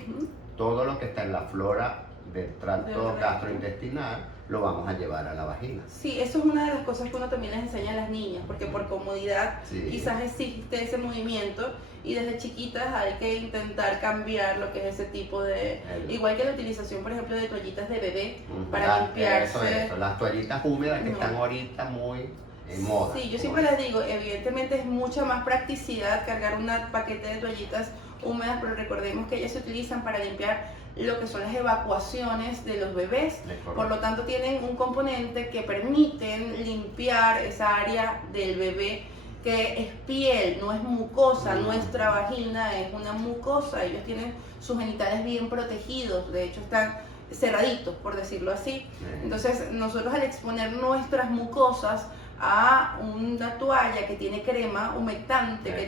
Todo lo que está en la flora del tracto gastrointestinal lo vamos a llevar a la vagina. Sí, eso es una de las cosas que uno también les enseña a las niñas, porque por comodidad quizás existe ese movimiento y desde chiquitas hay que intentar cambiar lo que es ese tipo de... Igual que la utilización, por ejemplo, de toallitas de bebé para limpiarse. Eso, las toallitas húmedas que están ahorita muy en moda. Sí, yo siempre les digo, evidentemente es mucha más practicidad cargar un paquete de toallitas húmedas, pero recordemos que ellas se utilizan para limpiar lo que son las evacuaciones de los bebés, por lo tanto tienen un componente que permiten limpiar esa área del bebé que es piel, no es mucosa. Nuestra vagina es una mucosa, ellos tienen sus genitales bien protegidos, de hecho están cerraditos, por decirlo así. Entonces nosotros al exponer nuestras mucosas a una toalla que tiene crema humectante, que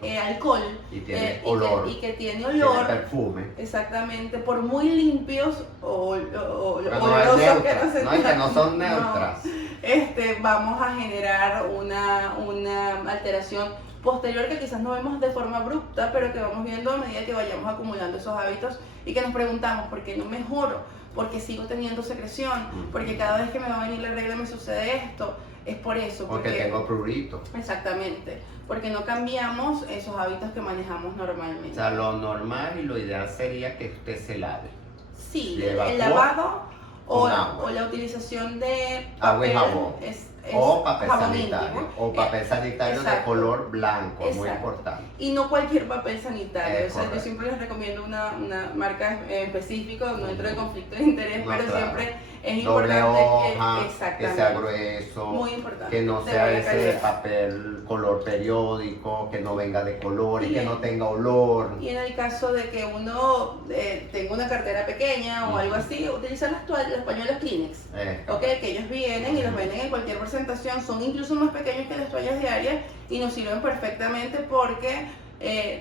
tiene alcohol y tiene olor, y que tiene olor, tiene perfume, exactamente, por muy limpios o olorosos que no son neutras. vamos a generar una alteración posterior que quizás no vemos de forma abrupta, pero que vamos viendo a medida que vayamos acumulando esos hábitos y que nos preguntamos, ¿por qué no mejoro? ¿Por qué sigo teniendo secreción? Porque cada vez que me va a venir la regla me sucede esto. Es por eso. Porque tengo prurito. Exactamente. Porque no cambiamos esos hábitos que manejamos normalmente. O sea, lo normal y lo ideal sería que usted se lave. Sí, el lavado o la utilización de agua y jabón. O papel jabón sanitario. íntimo. O papel sanitario de color blanco, muy importante. Y no cualquier papel sanitario. O sea, correcto. yo siempre les recomiendo una marca específica, no entro en conflicto de interés, pero claro. siempre es Doble importante hoja, que sea grueso, muy importante, que no de sea buena ese calidad. papel color periódico, que no venga de colores, Y que no tenga olor. Y en el caso de que uno tenga una cartera pequeña o algo así, utilizar los pañuelos Kleenex, que ellos vienen y los venden en cualquier presentación, son incluso más pequeños que las toallas diarias y nos sirven perfectamente porque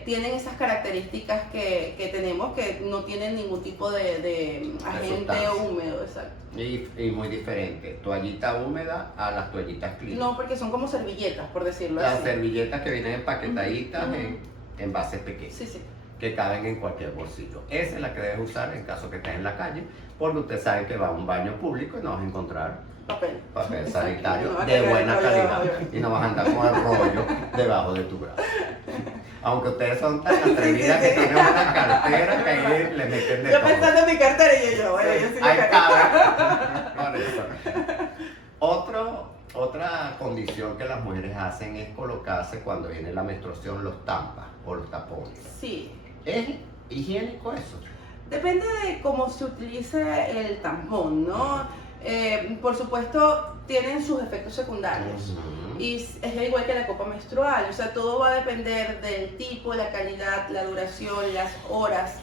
tienen esas características que tenemos, que no tienen ningún tipo de agente húmedo, exacto. Y muy diferente, toallita húmeda a las toallitas Kleenex. No, porque son como servilletas, por decirlo Las así. servilletas que vienen empaquetaditas en envases pequeños, Sí. que caben en cualquier bolsillo. Esa es la que debes usar en caso que estés en la calle, porque usted sabe que va a un baño público y no vas a encontrar papel sanitario de buena calidad y no vas a andar con el rollo debajo de tu brazo. Aunque ustedes son tan atrevidas que tienen una cartera que ahí le meten de yo todo. pensando en mi cartera y yo sí Ahí cabe. Con eso. Otra condición que las mujeres hacen es colocarse cuando viene la menstruación los tampas o los tapones. Sí. ¿Es higiénico eso? Depende de cómo se utilice el tampón, ¿no? Por supuesto, tienen sus efectos secundarios. Y es igual que la copa menstrual, o sea, todo va a depender del tipo, la calidad, la duración, las horas.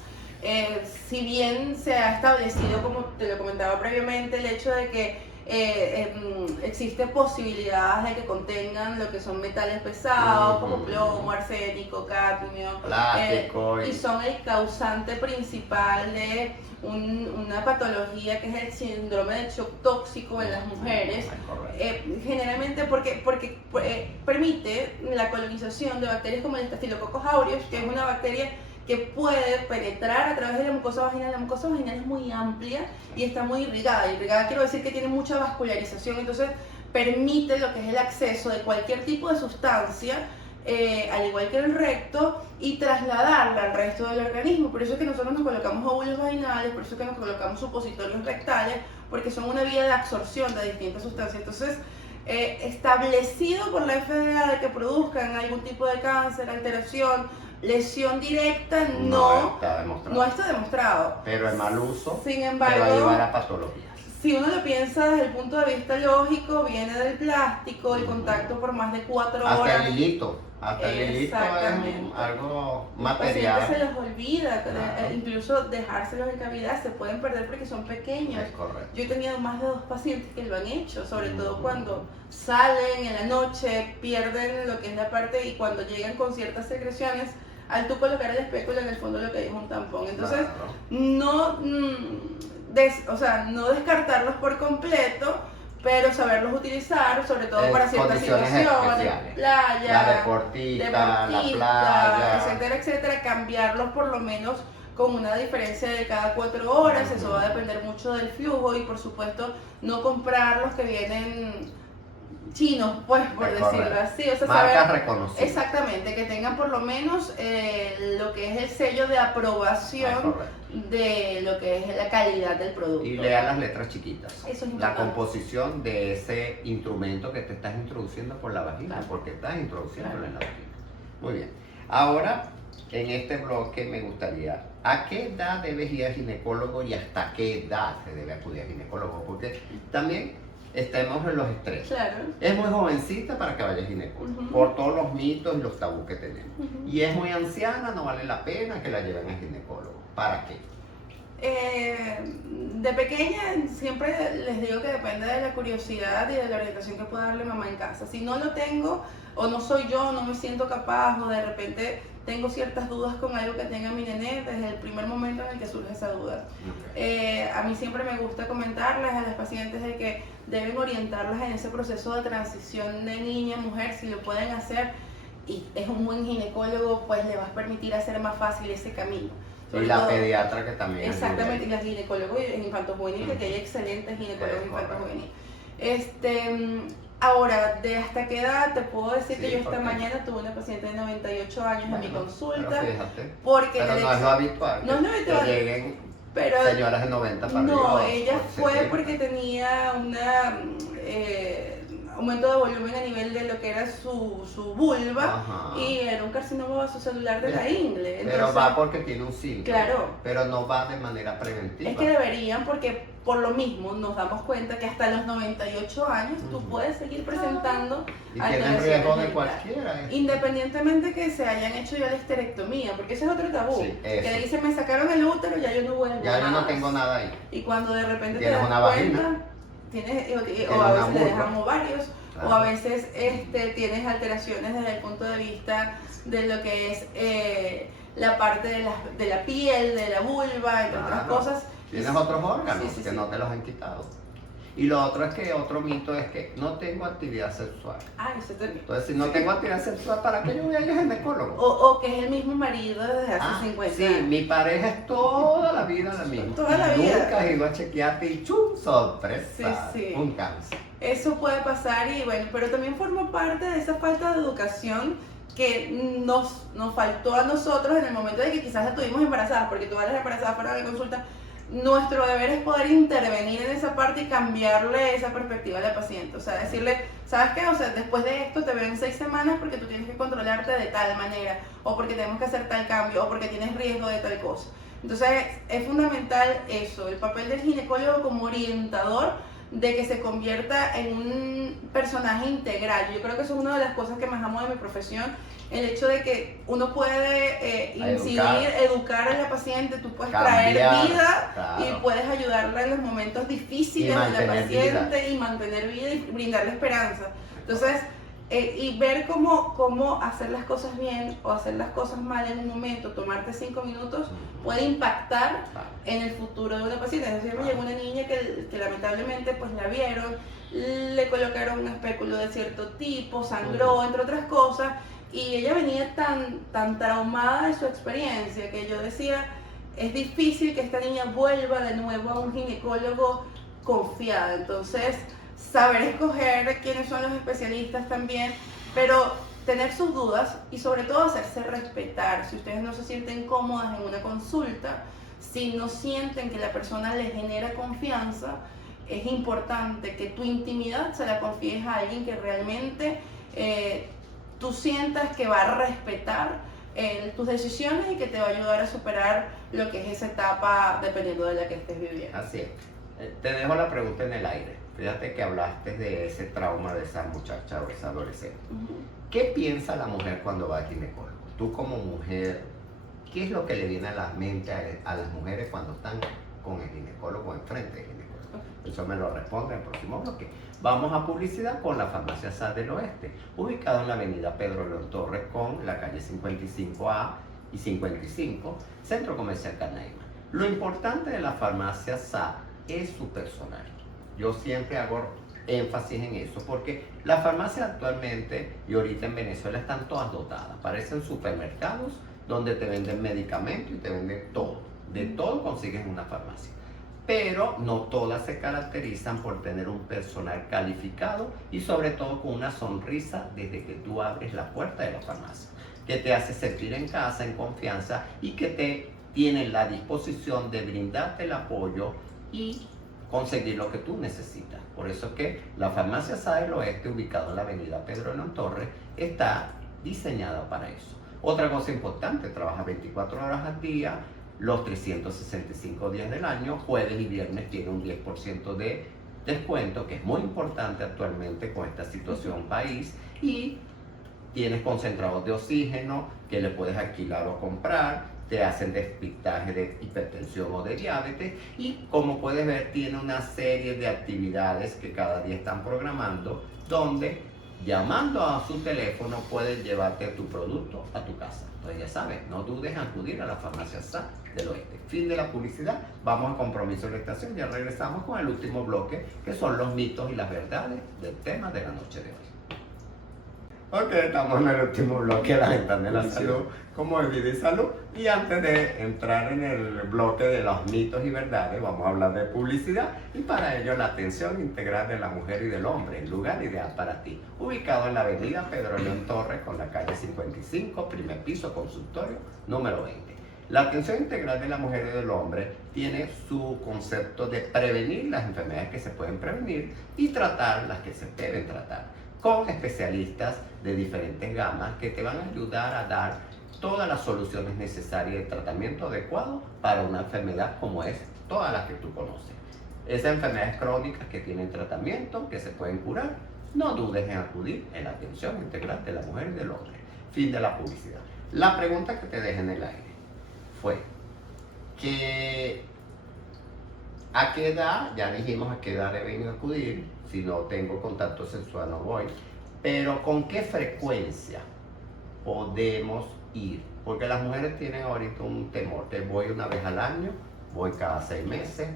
Si bien se ha establecido, como te lo comentaba previamente, el hecho de que existe posibilidades de que contengan lo que son metales pesados, como plomo, arsénico, cadmio, plástico, y son el causante principal de una patología que es el síndrome de shock tóxico en las mujeres, generalmente porque permite la colonización de bacterias como el Staphylococcus aureus, que es una bacteria que puede penetrar a través de la mucosa vaginal. La mucosa vaginal es muy amplia y está muy irrigada. Irrigada quiero decir que tiene mucha vascularización, entonces permite lo que es el acceso de cualquier tipo de sustancia, al igual que el recto, y trasladarla al resto del organismo. Por eso es que nosotros nos colocamos óvulos vaginales, por eso es que nos colocamos supositorios rectales, porque son una vía de absorción de distintas sustancias. Entonces, establecido por la FDA de que produzcan algún tipo de cáncer, alteración, lesión directa, no está demostrado. Pero el mal uso sin embargo, te va a llevar a patologías. Si uno lo piensa desde el punto de vista lógico, viene del plástico, el contacto por más de 4 horas. Hasta el hilito es algo material. Los pacientes se les olvida, incluso dejárselos en cavidad, se pueden perder porque son pequeños. Es correcto. Yo he tenido más de 2 pacientes que lo han hecho, sobre todo cuando salen en la noche, pierden lo que es la parte, y cuando llegan con ciertas secreciones, al tú colocar el espéculo, en el fondo lo que hay es un tampón. Entonces, no descartarlos por completo, pero saberlos utilizar, sobre todo para ciertas situaciones, playa, la deportista, la playa, etcétera, etcétera, cambiarlos por lo menos con una diferencia de cada 4 horas. Eso va a depender mucho del flujo, y por supuesto no comprar los que vienen chinos, pues, por decirlo así. O sea, marcas reconocidas. Exactamente, que tengan por lo menos lo que es el sello de aprobación de lo que es la calidad del producto. Y lea las letras chiquitas. Eso es importante. La composición de ese instrumento que te estás introduciendo por la vagina, porque estás introduciéndolo en la vagina. Muy bien. Ahora, en este bloque me gustaría, ¿a qué edad debes ir al ginecólogo y hasta qué edad se debe acudir al ginecólogo? Porque también estamos en los extremos. Claro. Es muy jovencita para que vaya al ginecólogo, por todos los mitos y los tabús que tenemos. Y es muy anciana, no vale la pena que la lleven al ginecólogo. ¿Para qué? De pequeña siempre les digo que depende de la curiosidad y de la orientación que pueda darle mamá en casa. Si no lo tengo, o no soy yo, no me siento capaz, o de repente tengo ciertas dudas con algo que tenga mi nené, desde el primer momento en el que surge esa duda. A mí siempre me gusta comentarles a las pacientes de que deben orientarlas en ese proceso de transición de niña a mujer, si lo pueden hacer, y es un buen ginecólogo, pues le va a permitir hacer más fácil ese camino. Y la pediatra que también. Exactamente, y la ginecóloga en infanto-juvenil, que hay excelentes ginecólogos infanto-juvenil. Ahora, ¿de hasta qué edad? Te puedo decir que yo esta mañana tuve una paciente de 98 años en mi consulta. Porque pero no es lo habitual. No es lo habitual. Que lleguen señoras de 90 para arriba. No, ella fue porque tenía una aumento de volumen a nivel de lo que era su vulva. Ajá. Y era un carcinoma vasocelular de la ingle. Entonces, pero va porque tiene un síntoma. Claro. Pero no va de manera preventiva. Es que deberían, porque por lo mismo nos damos cuenta que hasta los 98 años tú puedes seguir presentando y tienes riesgo de cualquiera. Independientemente que se hayan hecho ya la histerectomía, porque ese es otro tabú. Sí, que dicen, me sacaron el útero, ya yo no vuelvo. Ya yo no tengo nada ahí. Y cuando de repente te das cuenta, vagina, o a veces le dejan ovarios, claro. O a veces tienes alteraciones desde el punto de vista de lo que es la parte de la piel, de la vulva, entre otras cosas. Tienes otros órganos que no te los han quitado. Y lo otro es que otro mito es que no tengo actividad sexual. Ese también. Entonces, si no tengo actividad sexual, ¿para qué yo voy a ir al ginecólogo? O que es el mismo marido desde hace 50 años. Sí, mi pareja es toda la vida la misma. Toda la vida. Nunca he ido a chequearte y ¡chum! Sorpresa. Sí. Un cáncer. Eso puede pasar y bueno, pero también forma parte de esa falta de educación que nos faltó a nosotros en el momento de que quizás estuvimos embarazadas, porque todas las embarazadas fuera de la consulta. Nuestro deber es poder intervenir en esa parte y cambiarle esa perspectiva a la paciente. O sea, decirle, ¿sabes qué? O sea, después de esto te veo en 6 semanas porque tú tienes que controlarte de tal manera, o porque tenemos que hacer tal cambio, o porque tienes riesgo de tal cosa. Entonces, es fundamental eso, el papel del ginecólogo como orientador, de que se convierta en un personaje integral. Yo creo que eso es una de las cosas que más amo de mi profesión, el hecho de que uno puede incidir, educar a la paciente, tú puedes traer vida, claro. Y puedes ayudarla en los momentos difíciles de la paciente y mantener vida y brindarle esperanza. Entonces, y ver cómo hacer las cosas bien o hacer las cosas mal en un momento, tomarte 5 minutos, puede impactar en el futuro de una paciente. Entonces, me llegó una niña que lamentablemente pues la vieron, le colocaron un espéculo de cierto tipo, sangró, entre otras cosas, y ella venía tan traumada de su experiencia que yo decía, es difícil que esta niña vuelva de nuevo a un ginecólogo confiada. Entonces, saber escoger quiénes son los especialistas también, pero tener sus dudas y sobre todo hacerse respetar. Si ustedes no se sienten cómodas en una consulta, si no sienten que la persona les genera confianza, es importante que tu intimidad se la confíes a alguien que realmente tú sientas que va a respetar tus decisiones y que te va a ayudar a superar lo que es esa etapa dependiendo de la que estés viviendo. Así es. Te dejo la pregunta en el aire. Fíjate que hablaste de ese trauma de esa muchacha o esa adolescente. ¿Qué piensa la mujer cuando va al ginecólogo? Tú como mujer, ¿qué es lo que le viene a la mente a las mujeres cuando están con el ginecólogo enfrente del ginecólogo? Eso me lo responde en el próximo bloque. Vamos a publicidad con la Farmacia SAD del Oeste, ubicado en la avenida Pedro León Torres con la calle 55A y 55, Centro Comercial Canaima. Lo importante de la Farmacia SAD es su personal. Yo siempre hago énfasis en eso porque las farmacias actualmente y ahorita en Venezuela están todas dotadas. Parecen supermercados donde te venden medicamentos y te venden todo. De todo consigues en una farmacia. Pero no todas se caracterizan por tener un personal calificado y sobre todo con una sonrisa desde que tú abres la puerta de la farmacia, que te hace sentir en casa, en confianza y que te tienen la disposición de brindarte el apoyo y conseguir lo que tú necesitas. Por eso es que la Farmacia SAD del Oeste, ubicada en la avenida Pedro León Torres, está diseñada para eso. Otra cosa importante, trabaja 24 horas al día, los 365 días del año, jueves y viernes tiene un 10% de descuento, que es muy importante actualmente con esta situación país, y tienes concentrados de oxígeno que le puedes alquilar o comprar, te hacen despistaje de hipertensión o de diabetes y como puedes ver tiene una serie de actividades que cada día están programando donde llamando a su teléfono pueden llevarte tu producto a tu casa. Entonces ya sabes, no dudes en acudir a la farmacia SA del Oeste. Fin de la publicidad, vamos a compromiso de la estación, ya regresamos con el último bloque que son los mitos y las verdades del tema de la noche de hoy. Ok, estamos en el último bloque de la ventana de la salud, como es vida y salud. Y antes de entrar en el bloque de los mitos y verdades, vamos a hablar de publicidad. Y para ello, la atención integral de la mujer y del hombre, el lugar ideal para ti. Ubicado en la avenida Pedro León Torres, con la calle 55, primer piso, consultorio número 20. La atención integral de la mujer y del hombre tiene su concepto de prevenir las enfermedades que se pueden prevenir y tratar las que se deben tratar, con especialistas de diferentes gamas que te van a ayudar a dar todas las soluciones necesarias de tratamiento adecuado para una enfermedad como es todas las que tú conoces. Esas enfermedades crónicas que tienen tratamiento, que se pueden curar, no dudes en acudir en la atención integral de la mujer y del hombre. Fin de la publicidad. La pregunta que te dejé en el aire fue que ¿a qué edad? Ya dijimos a qué edad deben acudir. Si no tengo contacto sexual no voy. Pero ¿con qué frecuencia podemos ir? Porque las mujeres tienen ahorita un temor. ¿Te voy una vez al año? ¿Voy cada 6 meses?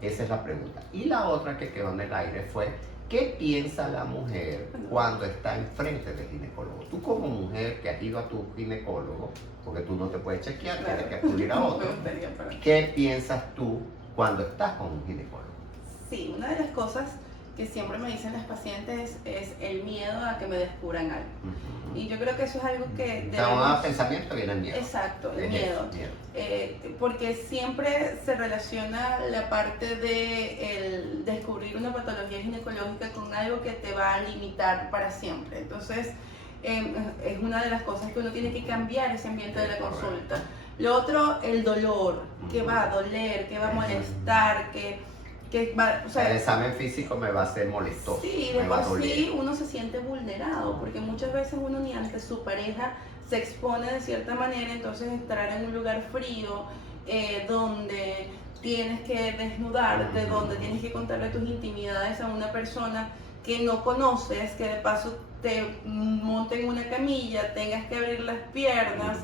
Esa es la pregunta. Y la otra que quedó en el aire fue ¿qué piensa la mujer cuando está enfrente del ginecólogo? Tú como mujer que has ido a tu ginecólogo, porque tú no te puedes chequear, tienes que acudir a otro. ¿Qué piensas tú cuando estás con un ginecólogo? Sí, una de las cosas que siempre me dicen las pacientes es el miedo a que me descubran algo. Y yo creo que eso es algo que Cada pensamiento viene el miedo. Exacto, el miedo. Porque siempre se relaciona la parte de el descubrir una patología ginecológica con algo que te va a limitar para siempre. Entonces, es una de las cosas que uno tiene que cambiar ese ambiente de la consulta. Lo otro, el dolor, que va a doler, que va a molestar, que va, o sea, el examen físico me va a hacer molestoso. Sí, de por sí uno se siente vulnerado, porque muchas veces uno ni ante su pareja se expone de cierta manera, entonces estar en un lugar frío, donde tienes que desnudarte, donde tienes que contarle tus intimidades a una persona que no conoces, que de paso te monte en una camilla, tengas que abrir las piernas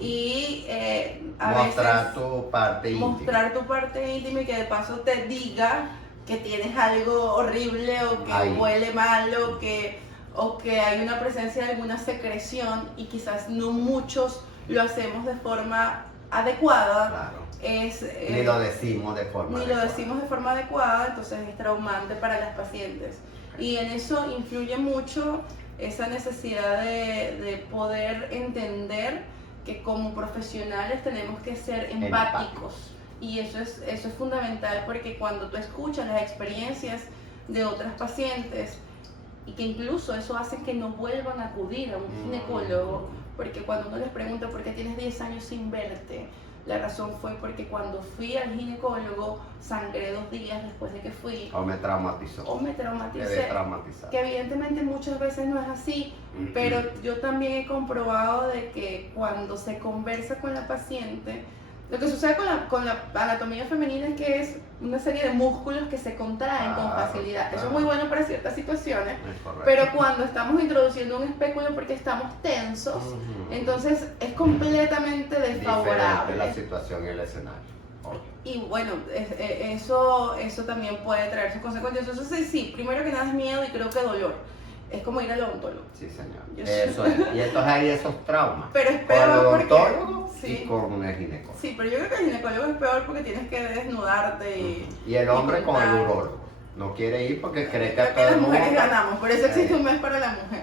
y mostrar tu parte íntima. Mostrar tu parte íntima y que de paso te diga que tienes algo horrible o que huele mal o que hay una presencia de alguna secreción y quizás no muchos lo hacemos de forma adecuada. Claro. Ni lo decimos de forma adecuada, entonces es traumante para las pacientes. Y en eso influye mucho esa necesidad de poder entender que como profesionales tenemos que ser empáticos. Y eso es fundamental, porque cuando tú escuchas las experiencias de otras pacientes, y que incluso eso hace que no vuelvan a acudir a un ginecólogo, porque cuando uno les pregunta por qué tienes 10 años sin verte, la razón fue porque cuando fui al ginecólogo sangré 2 días después de que fui. O me traumatizó. Que evidentemente muchas veces no es así, pero yo también he comprobado de que cuando se conversa con la paciente, lo que sucede con la anatomía femenina es que es una serie de músculos que se contraen con facilidad. Eso es muy bueno para ciertas situaciones, pero cuando estamos introduciendo un espéculo porque estamos tensos, entonces es completamente desfavorable. Diferente la situación y el escenario. Y bueno, eso también puede traer sus consecuencias. Entonces sí, primero que nada es miedo y creo que dolor. Es como ir al odontólogo. Sí, señor. Eso es. Y entonces hay esos traumas. Pero es peor con el odontólogo y con el ginecólogo. Sí, pero yo creo que el ginecólogo es peor porque tienes que desnudarte y el hombre con el urólogo. No quiere ir porque cree que a todo las mujeres ganamos. Por eso existe un mes para la mujer.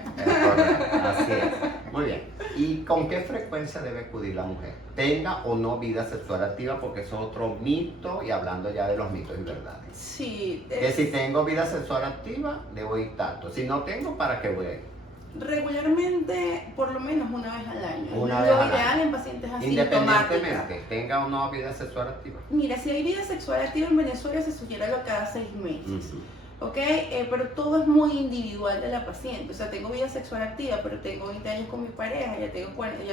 Así es. Muy bien. ¿Y con qué frecuencia debe acudir la mujer? Tenga o no vida sexual activa, porque eso es otro mito, y hablando ya de los mitos y verdades. Sí. Que si tengo vida sexual activa, debo ir tanto. Si no tengo, ¿para qué voy a ir? Regularmente, por lo menos una vez al año. Una vez al año. Lo ideal en pacientes asintomáticas. Independientemente, tenga o no vida sexual activa. Mira, si hay vida sexual activa en Venezuela se sugiere lo cada 6 meses. ¿ok? Pero todo es muy individual de la paciente. O sea, tengo vida sexual activa, pero tengo 20 años con mi pareja, ya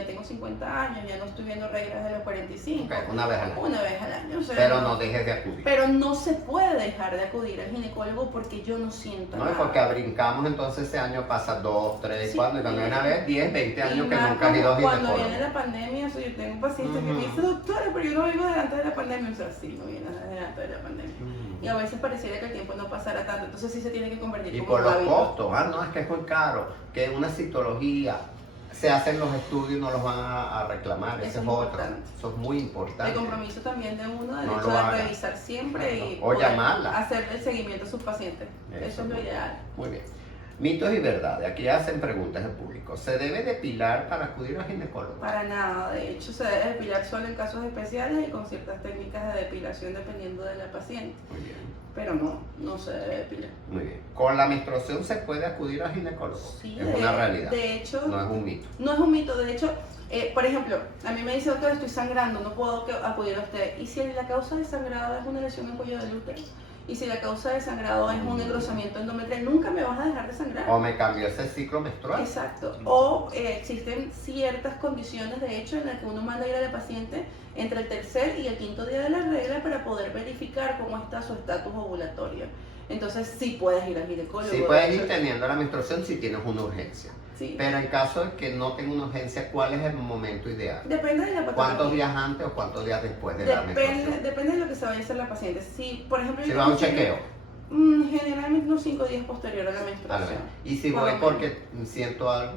tengo 50 años, ya no estoy viendo reglas de los 45. Okay, una vez al año. Una vez al año. O sea, pero no dejes de acudir. Pero no se puede dejar de acudir al ginecólogo porque yo no siento No, nada. porque brincamos entonces ese año pasa 2, 3, Sí, 4, y cuando una vez 10, 20 años que más nunca has ido a cuando ginecólogo. viene la pandemia, o sea, yo tengo pacientes que me dicen, doctora, pero yo no vengo de antes de la pandemia. O sea, sí, no viene de antes de la pandemia. Y a veces pareciera que el tiempo no pasara tanto, entonces sí se tiene que convertir Y como por un los hábito. costos, no, es que es muy caro, que una citología, se hacen los estudios, no los van a reclamar, Eso ese es es otro, importante. eso es muy importante. El compromiso también de uno, del No hecho lo de haga. revisar siempre y O llamarla. hacerle el seguimiento a sus pacientes. Eso es lo ideal. Muy bien. Mitos y verdades, aquí hacen preguntas al público. ¿Se debe depilar para acudir al ginecólogo? Para nada, de hecho se debe depilar solo en casos especiales y con ciertas técnicas de depilación dependiendo de la paciente. Muy bien. Pero no se debe depilar. Muy bien. ¿Con la menstruación se puede acudir al ginecólogo? Sí, es una realidad. De hecho, no es un mito. No es un mito, de hecho, por ejemplo, a mí me dice, doctor, estoy sangrando, no puedo acudir a usted. ¿Y si la causa del sangrado es una lesión en cuello del útero? ¿Y si la causa del sangrado es un engrosamiento endometrial? Nunca me vas a dejar de sangrar. O me cambió ese ciclo menstrual. Exacto. O existen ciertas condiciones, de hecho, en las que uno manda a ir a la paciente entre el tercer y el quinto día de la regla para poder verificar cómo está su estatus ovulatorio. Entonces, sí puedes ir al ginecólogo. Sí puedes ir teniendo la menstruación si tienes una urgencia. Sí. Pero en caso de que no tenga una urgencia, ¿cuál es el momento ideal? Depende de la patología. ¿Cuántos días antes o cuántos días después de la menstruación? Depende de lo que se vaya a hacer la paciente. Si, por ejemplo, Si yo va a un consigo- chequeo. Generalmente unos 5 días posterior a la menstruación. Y si Por voy lo menos. porque siento algo.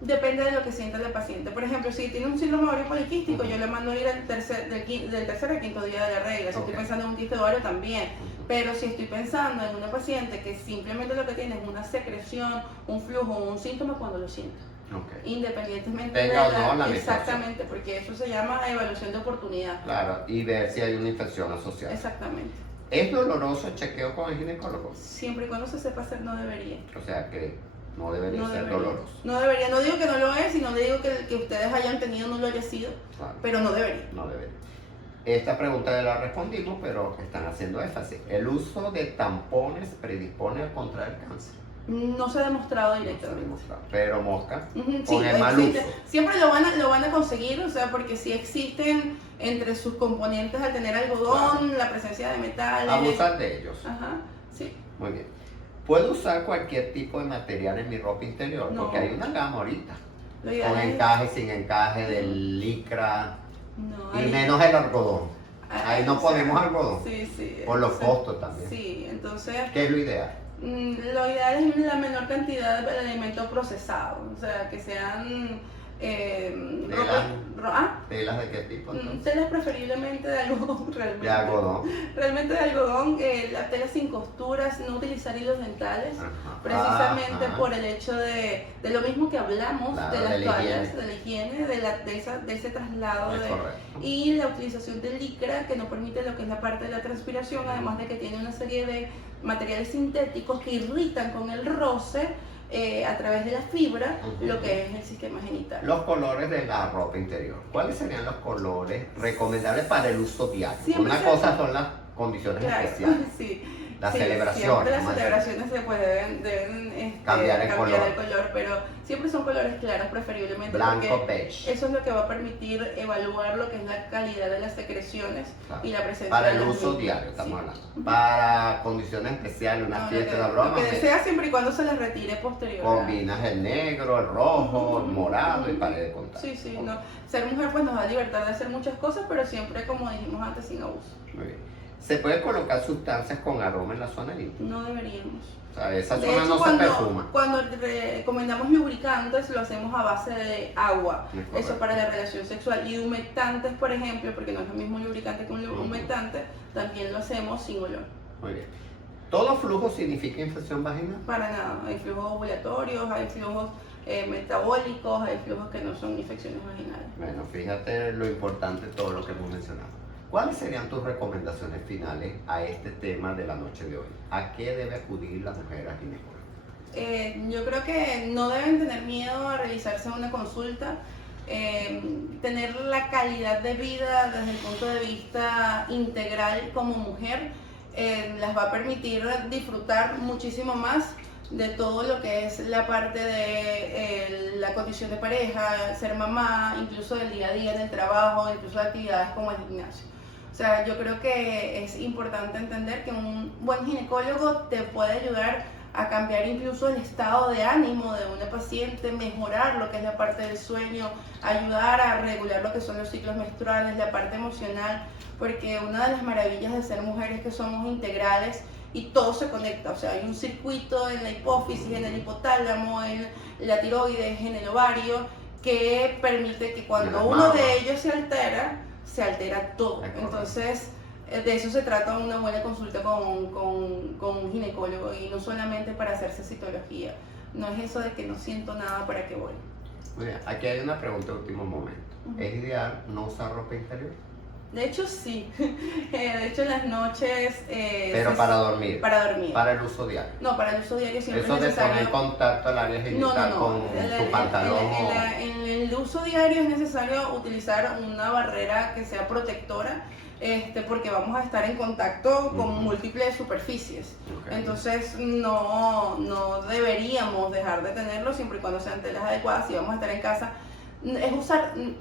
Depende de lo que sienta la paciente. Por ejemplo, si tiene un síndrome ovario poliquístico, Ujú. yo le mando a ir del tercer al quinto día de la regla. Si Ok. estoy pensando en un quiste de ovario, también. Pero si estoy pensando en una paciente que simplemente lo que tiene es una secreción, un flujo o un síntoma, cuando lo sienta. Ok. Independientemente Tenga de o no la menstruación. exactamente, porque eso se llama evaluación de oportunidad. Claro, y ver si hay una infección asociada. Exactamente. ¿Es doloroso el chequeo con el ginecólogo? Siempre y cuando se sepa hacer, no debería. O sea que no debería No ser debería. doloroso. No debería, no digo que no lo es, sino le digo que ustedes hayan tenido no lo haya sido, Claro, pero no debería. no debería. Esta pregunta ya la respondimos, pero están haciendo énfasis. ¿El uso de tampones predispone a contraer cáncer? No se ha demostrado No se ha directamente. demostrado. Pero mosca, Ujú, con el mal existe. uso. Siempre lo van a conseguir, o sea, porque si existen entre sus componentes al tener algodón, la presencia de metales. Abusar de ellos. Ajá, sí. Muy bien. ¿Puedo usar cualquier tipo de material en mi ropa interior? No. Porque hay una gama ahorita. Lo ideal Con es- encaje, sin encaje, del licra No, y ahí- menos el algodón. Ahí no o sea, ponemos algodón. Sí, sí. Por los entonces- costos también. Sí, entonces ¿Qué es lo ideal? lo ideal es la menor cantidad de alimento procesado, o sea, que sean ¿Telas de qué tipo? entonces? telas preferiblemente de algodón, realmente. De algodón. Realmente de algodón, las telas sin costuras, no utilizar hilos dentales, Ajá. precisamente Ajá. por el hecho de lo mismo que hablamos Claro, de las de la toallas, higiene. de la higiene, de ese traslado Es de, correcto. y la utilización del licra que no permite lo que es la parte de la transpiración, además de que tiene una serie de materiales sintéticos que irritan con el roce a través de la fibra Ujú. lo que es el sistema genital. Los colores de la ropa interior. ¿Cuáles serían los colores recomendables para el uso diario? Siempre Una se- cosa son las condiciones Claro, especiales. sí. Las Sí, celebraciones, siempre las vamos a celebraciones después deben Cambiar el color. el color, pero siempre son colores claros preferiblemente Blanco, porque beige. eso es lo que va a permitir evaluar lo que es la calidad de las secreciones Claro. y la presencia Para de el las uso mismas. diario, estamos Sí. hablando. Ujú. Para condiciones especiales, una No, fiesta, lo una que- broma, lo que me- desea siempre y cuando se les retire posterior. combinas el negro, el rojo, el Ujú. morado y Ujú. pared de contacto. Sí, sí, Ok, no. Ser mujer pues nos da libertad de hacer muchas cosas, pero siempre, como dijimos antes, sin abuso. Muy bien. ¿Se puede colocar sustancias con aroma en la zona íntima? No deberíamos. O sea, esa De zona hecho, no se perfuma. cuando recomendamos lubricantes, lo hacemos a base de agua. Es Eso correcto. para la relación sexual. Y humectantes, por ejemplo, porque no es lo mismo un lubricante que un Ujú. humectante, también lo hacemos sin olor. Muy bien. ¿Todo flujo significa infección vaginal? Para nada. Hay flujos ovulatorios, hay flujos metabólicos, hay flujos que no son infecciones vaginales. Bueno, fíjate lo importante de todo lo que hemos mencionado. ¿Cuáles serían tus recomendaciones finales a este tema de la noche de hoy? ¿A qué debe acudir la mujer al ginecólogo? Yo creo que no deben tener miedo a realizarse una consulta, tener la calidad de vida desde el punto de vista integral como mujer. las va a permitir disfrutar muchísimo más de todo lo que es la parte de la condición de pareja, ser mamá, incluso del día a día en el trabajo, incluso de actividades como el gimnasio. O sea, yo creo que es importante entender que un buen ginecólogo te puede ayudar a cambiar incluso el estado de ánimo de una paciente, mejorar lo que es la parte del sueño, ayudar a regular lo que son los ciclos menstruales, la parte emocional, porque una de las maravillas de ser mujeres es que somos integrales y todo se conecta, o sea, hay un circuito en la hipófisis, en el hipotálamo, en la tiroides, en el ovario, que permite que cuando uno de ellos se altera todo. Entonces, de eso se trata una buena consulta con un ginecólogo, y no solamente para hacerse citología. No es eso de que no siento nada, ¿para qué voy? Muy bien, aquí hay una pregunta de último momento. ¿Es ideal no usar ropa interior? De hecho, sí. De hecho, en las noches... Pero para dormir. Para dormir. Para el uso diario. No, para el uso diario siempre eso es necesario... Eso de poner contacto al área genital con tu pantalón. En el uso diario es necesario utilizar una barrera que sea protectora, porque vamos a estar en contacto con múltiples superficies. Entonces no deberíamos dejar de tenerlo siempre y cuando sean telas adecuadas. Si vamos a estar en casa,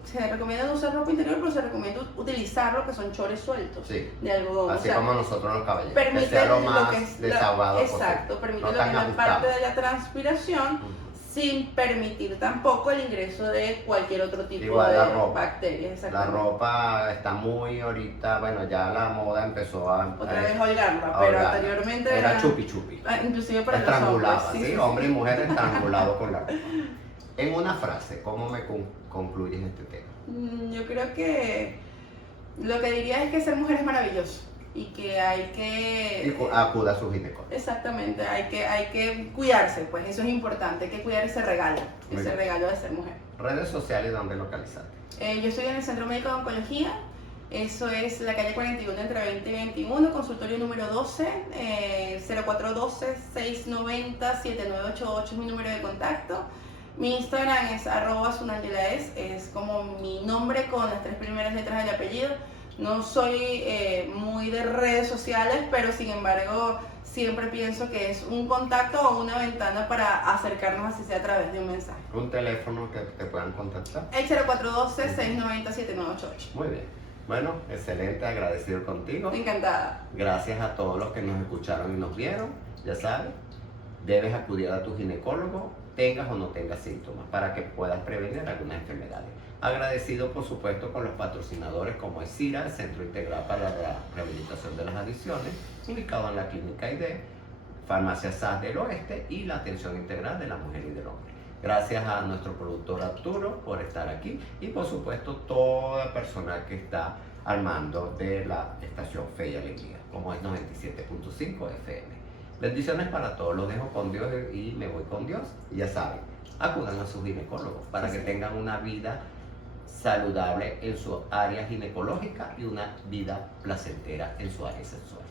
se recomienda no usar ropa interior, pero se recomienda utilizar lo que son chores sueltos de algodón. Así como nosotros los caballeros. Permite que sea lo más desahogado exacto, permite lo que es la parte de la transpiración, sin permitir tampoco el ingreso de cualquier otro tipo de bacterias. La ropa está muy ahorita, bueno, ya la moda empezó a... Otra vez holgarla, pero anteriormente era chupi chupi. Inclusive para estrangulada, los hombres. ¿sí? Hombre y mujer estrangulado con la ropa. En una frase, ¿cómo me concluyes este tema? Yo creo que lo que diría es que ser mujer es maravilloso y que hay que... Y acuda a su ginecólogo. Exactamente, hay que cuidarse, pues eso es importante, hay que cuidar ese regalo de ser mujer. ¿Redes sociales dónde localizarte? Yo estoy en el Centro Médico de Oncología, eso es la calle 41 entre 20 y 21, consultorio número 12, 0412-690-7988 es mi número de contacto. Mi Instagram es @sunangelaes, es como mi nombre con las 3 primeras letras del apellido. No soy muy de redes sociales, pero sin embargo siempre pienso que es un contacto o una ventana para acercarnos, así sea a través de un mensaje. ¿Un teléfono que te puedan contactar? El 0412-690-7988. Muy bien. Bueno, excelente, agradecido contigo. Encantada. Gracias a todos los que nos escucharon y nos vieron. Ya sabes, debes acudir a tu ginecólogo, tengas o no tengas síntomas, para que puedas prevenir algunas enfermedades. Agradecido, por supuesto, con los patrocinadores como es CIRA, el Centro Integral para la Rehabilitación de las Adicciones, ubicado en la Clínica ID, Farmacia SAS del Oeste y la Atención Integral de la Mujer y del Hombre. Gracias a nuestro productor Arturo por estar aquí y, por supuesto, todo el personal que está al mando de la estación Fe y Alegría, como es 97.5 FM. Bendiciones para todos, los dejo con Dios y me voy con Dios. Y ya saben, acudan a sus ginecólogos para que tengan una vida saludable en su área ginecológica y una vida placentera en su área sexual.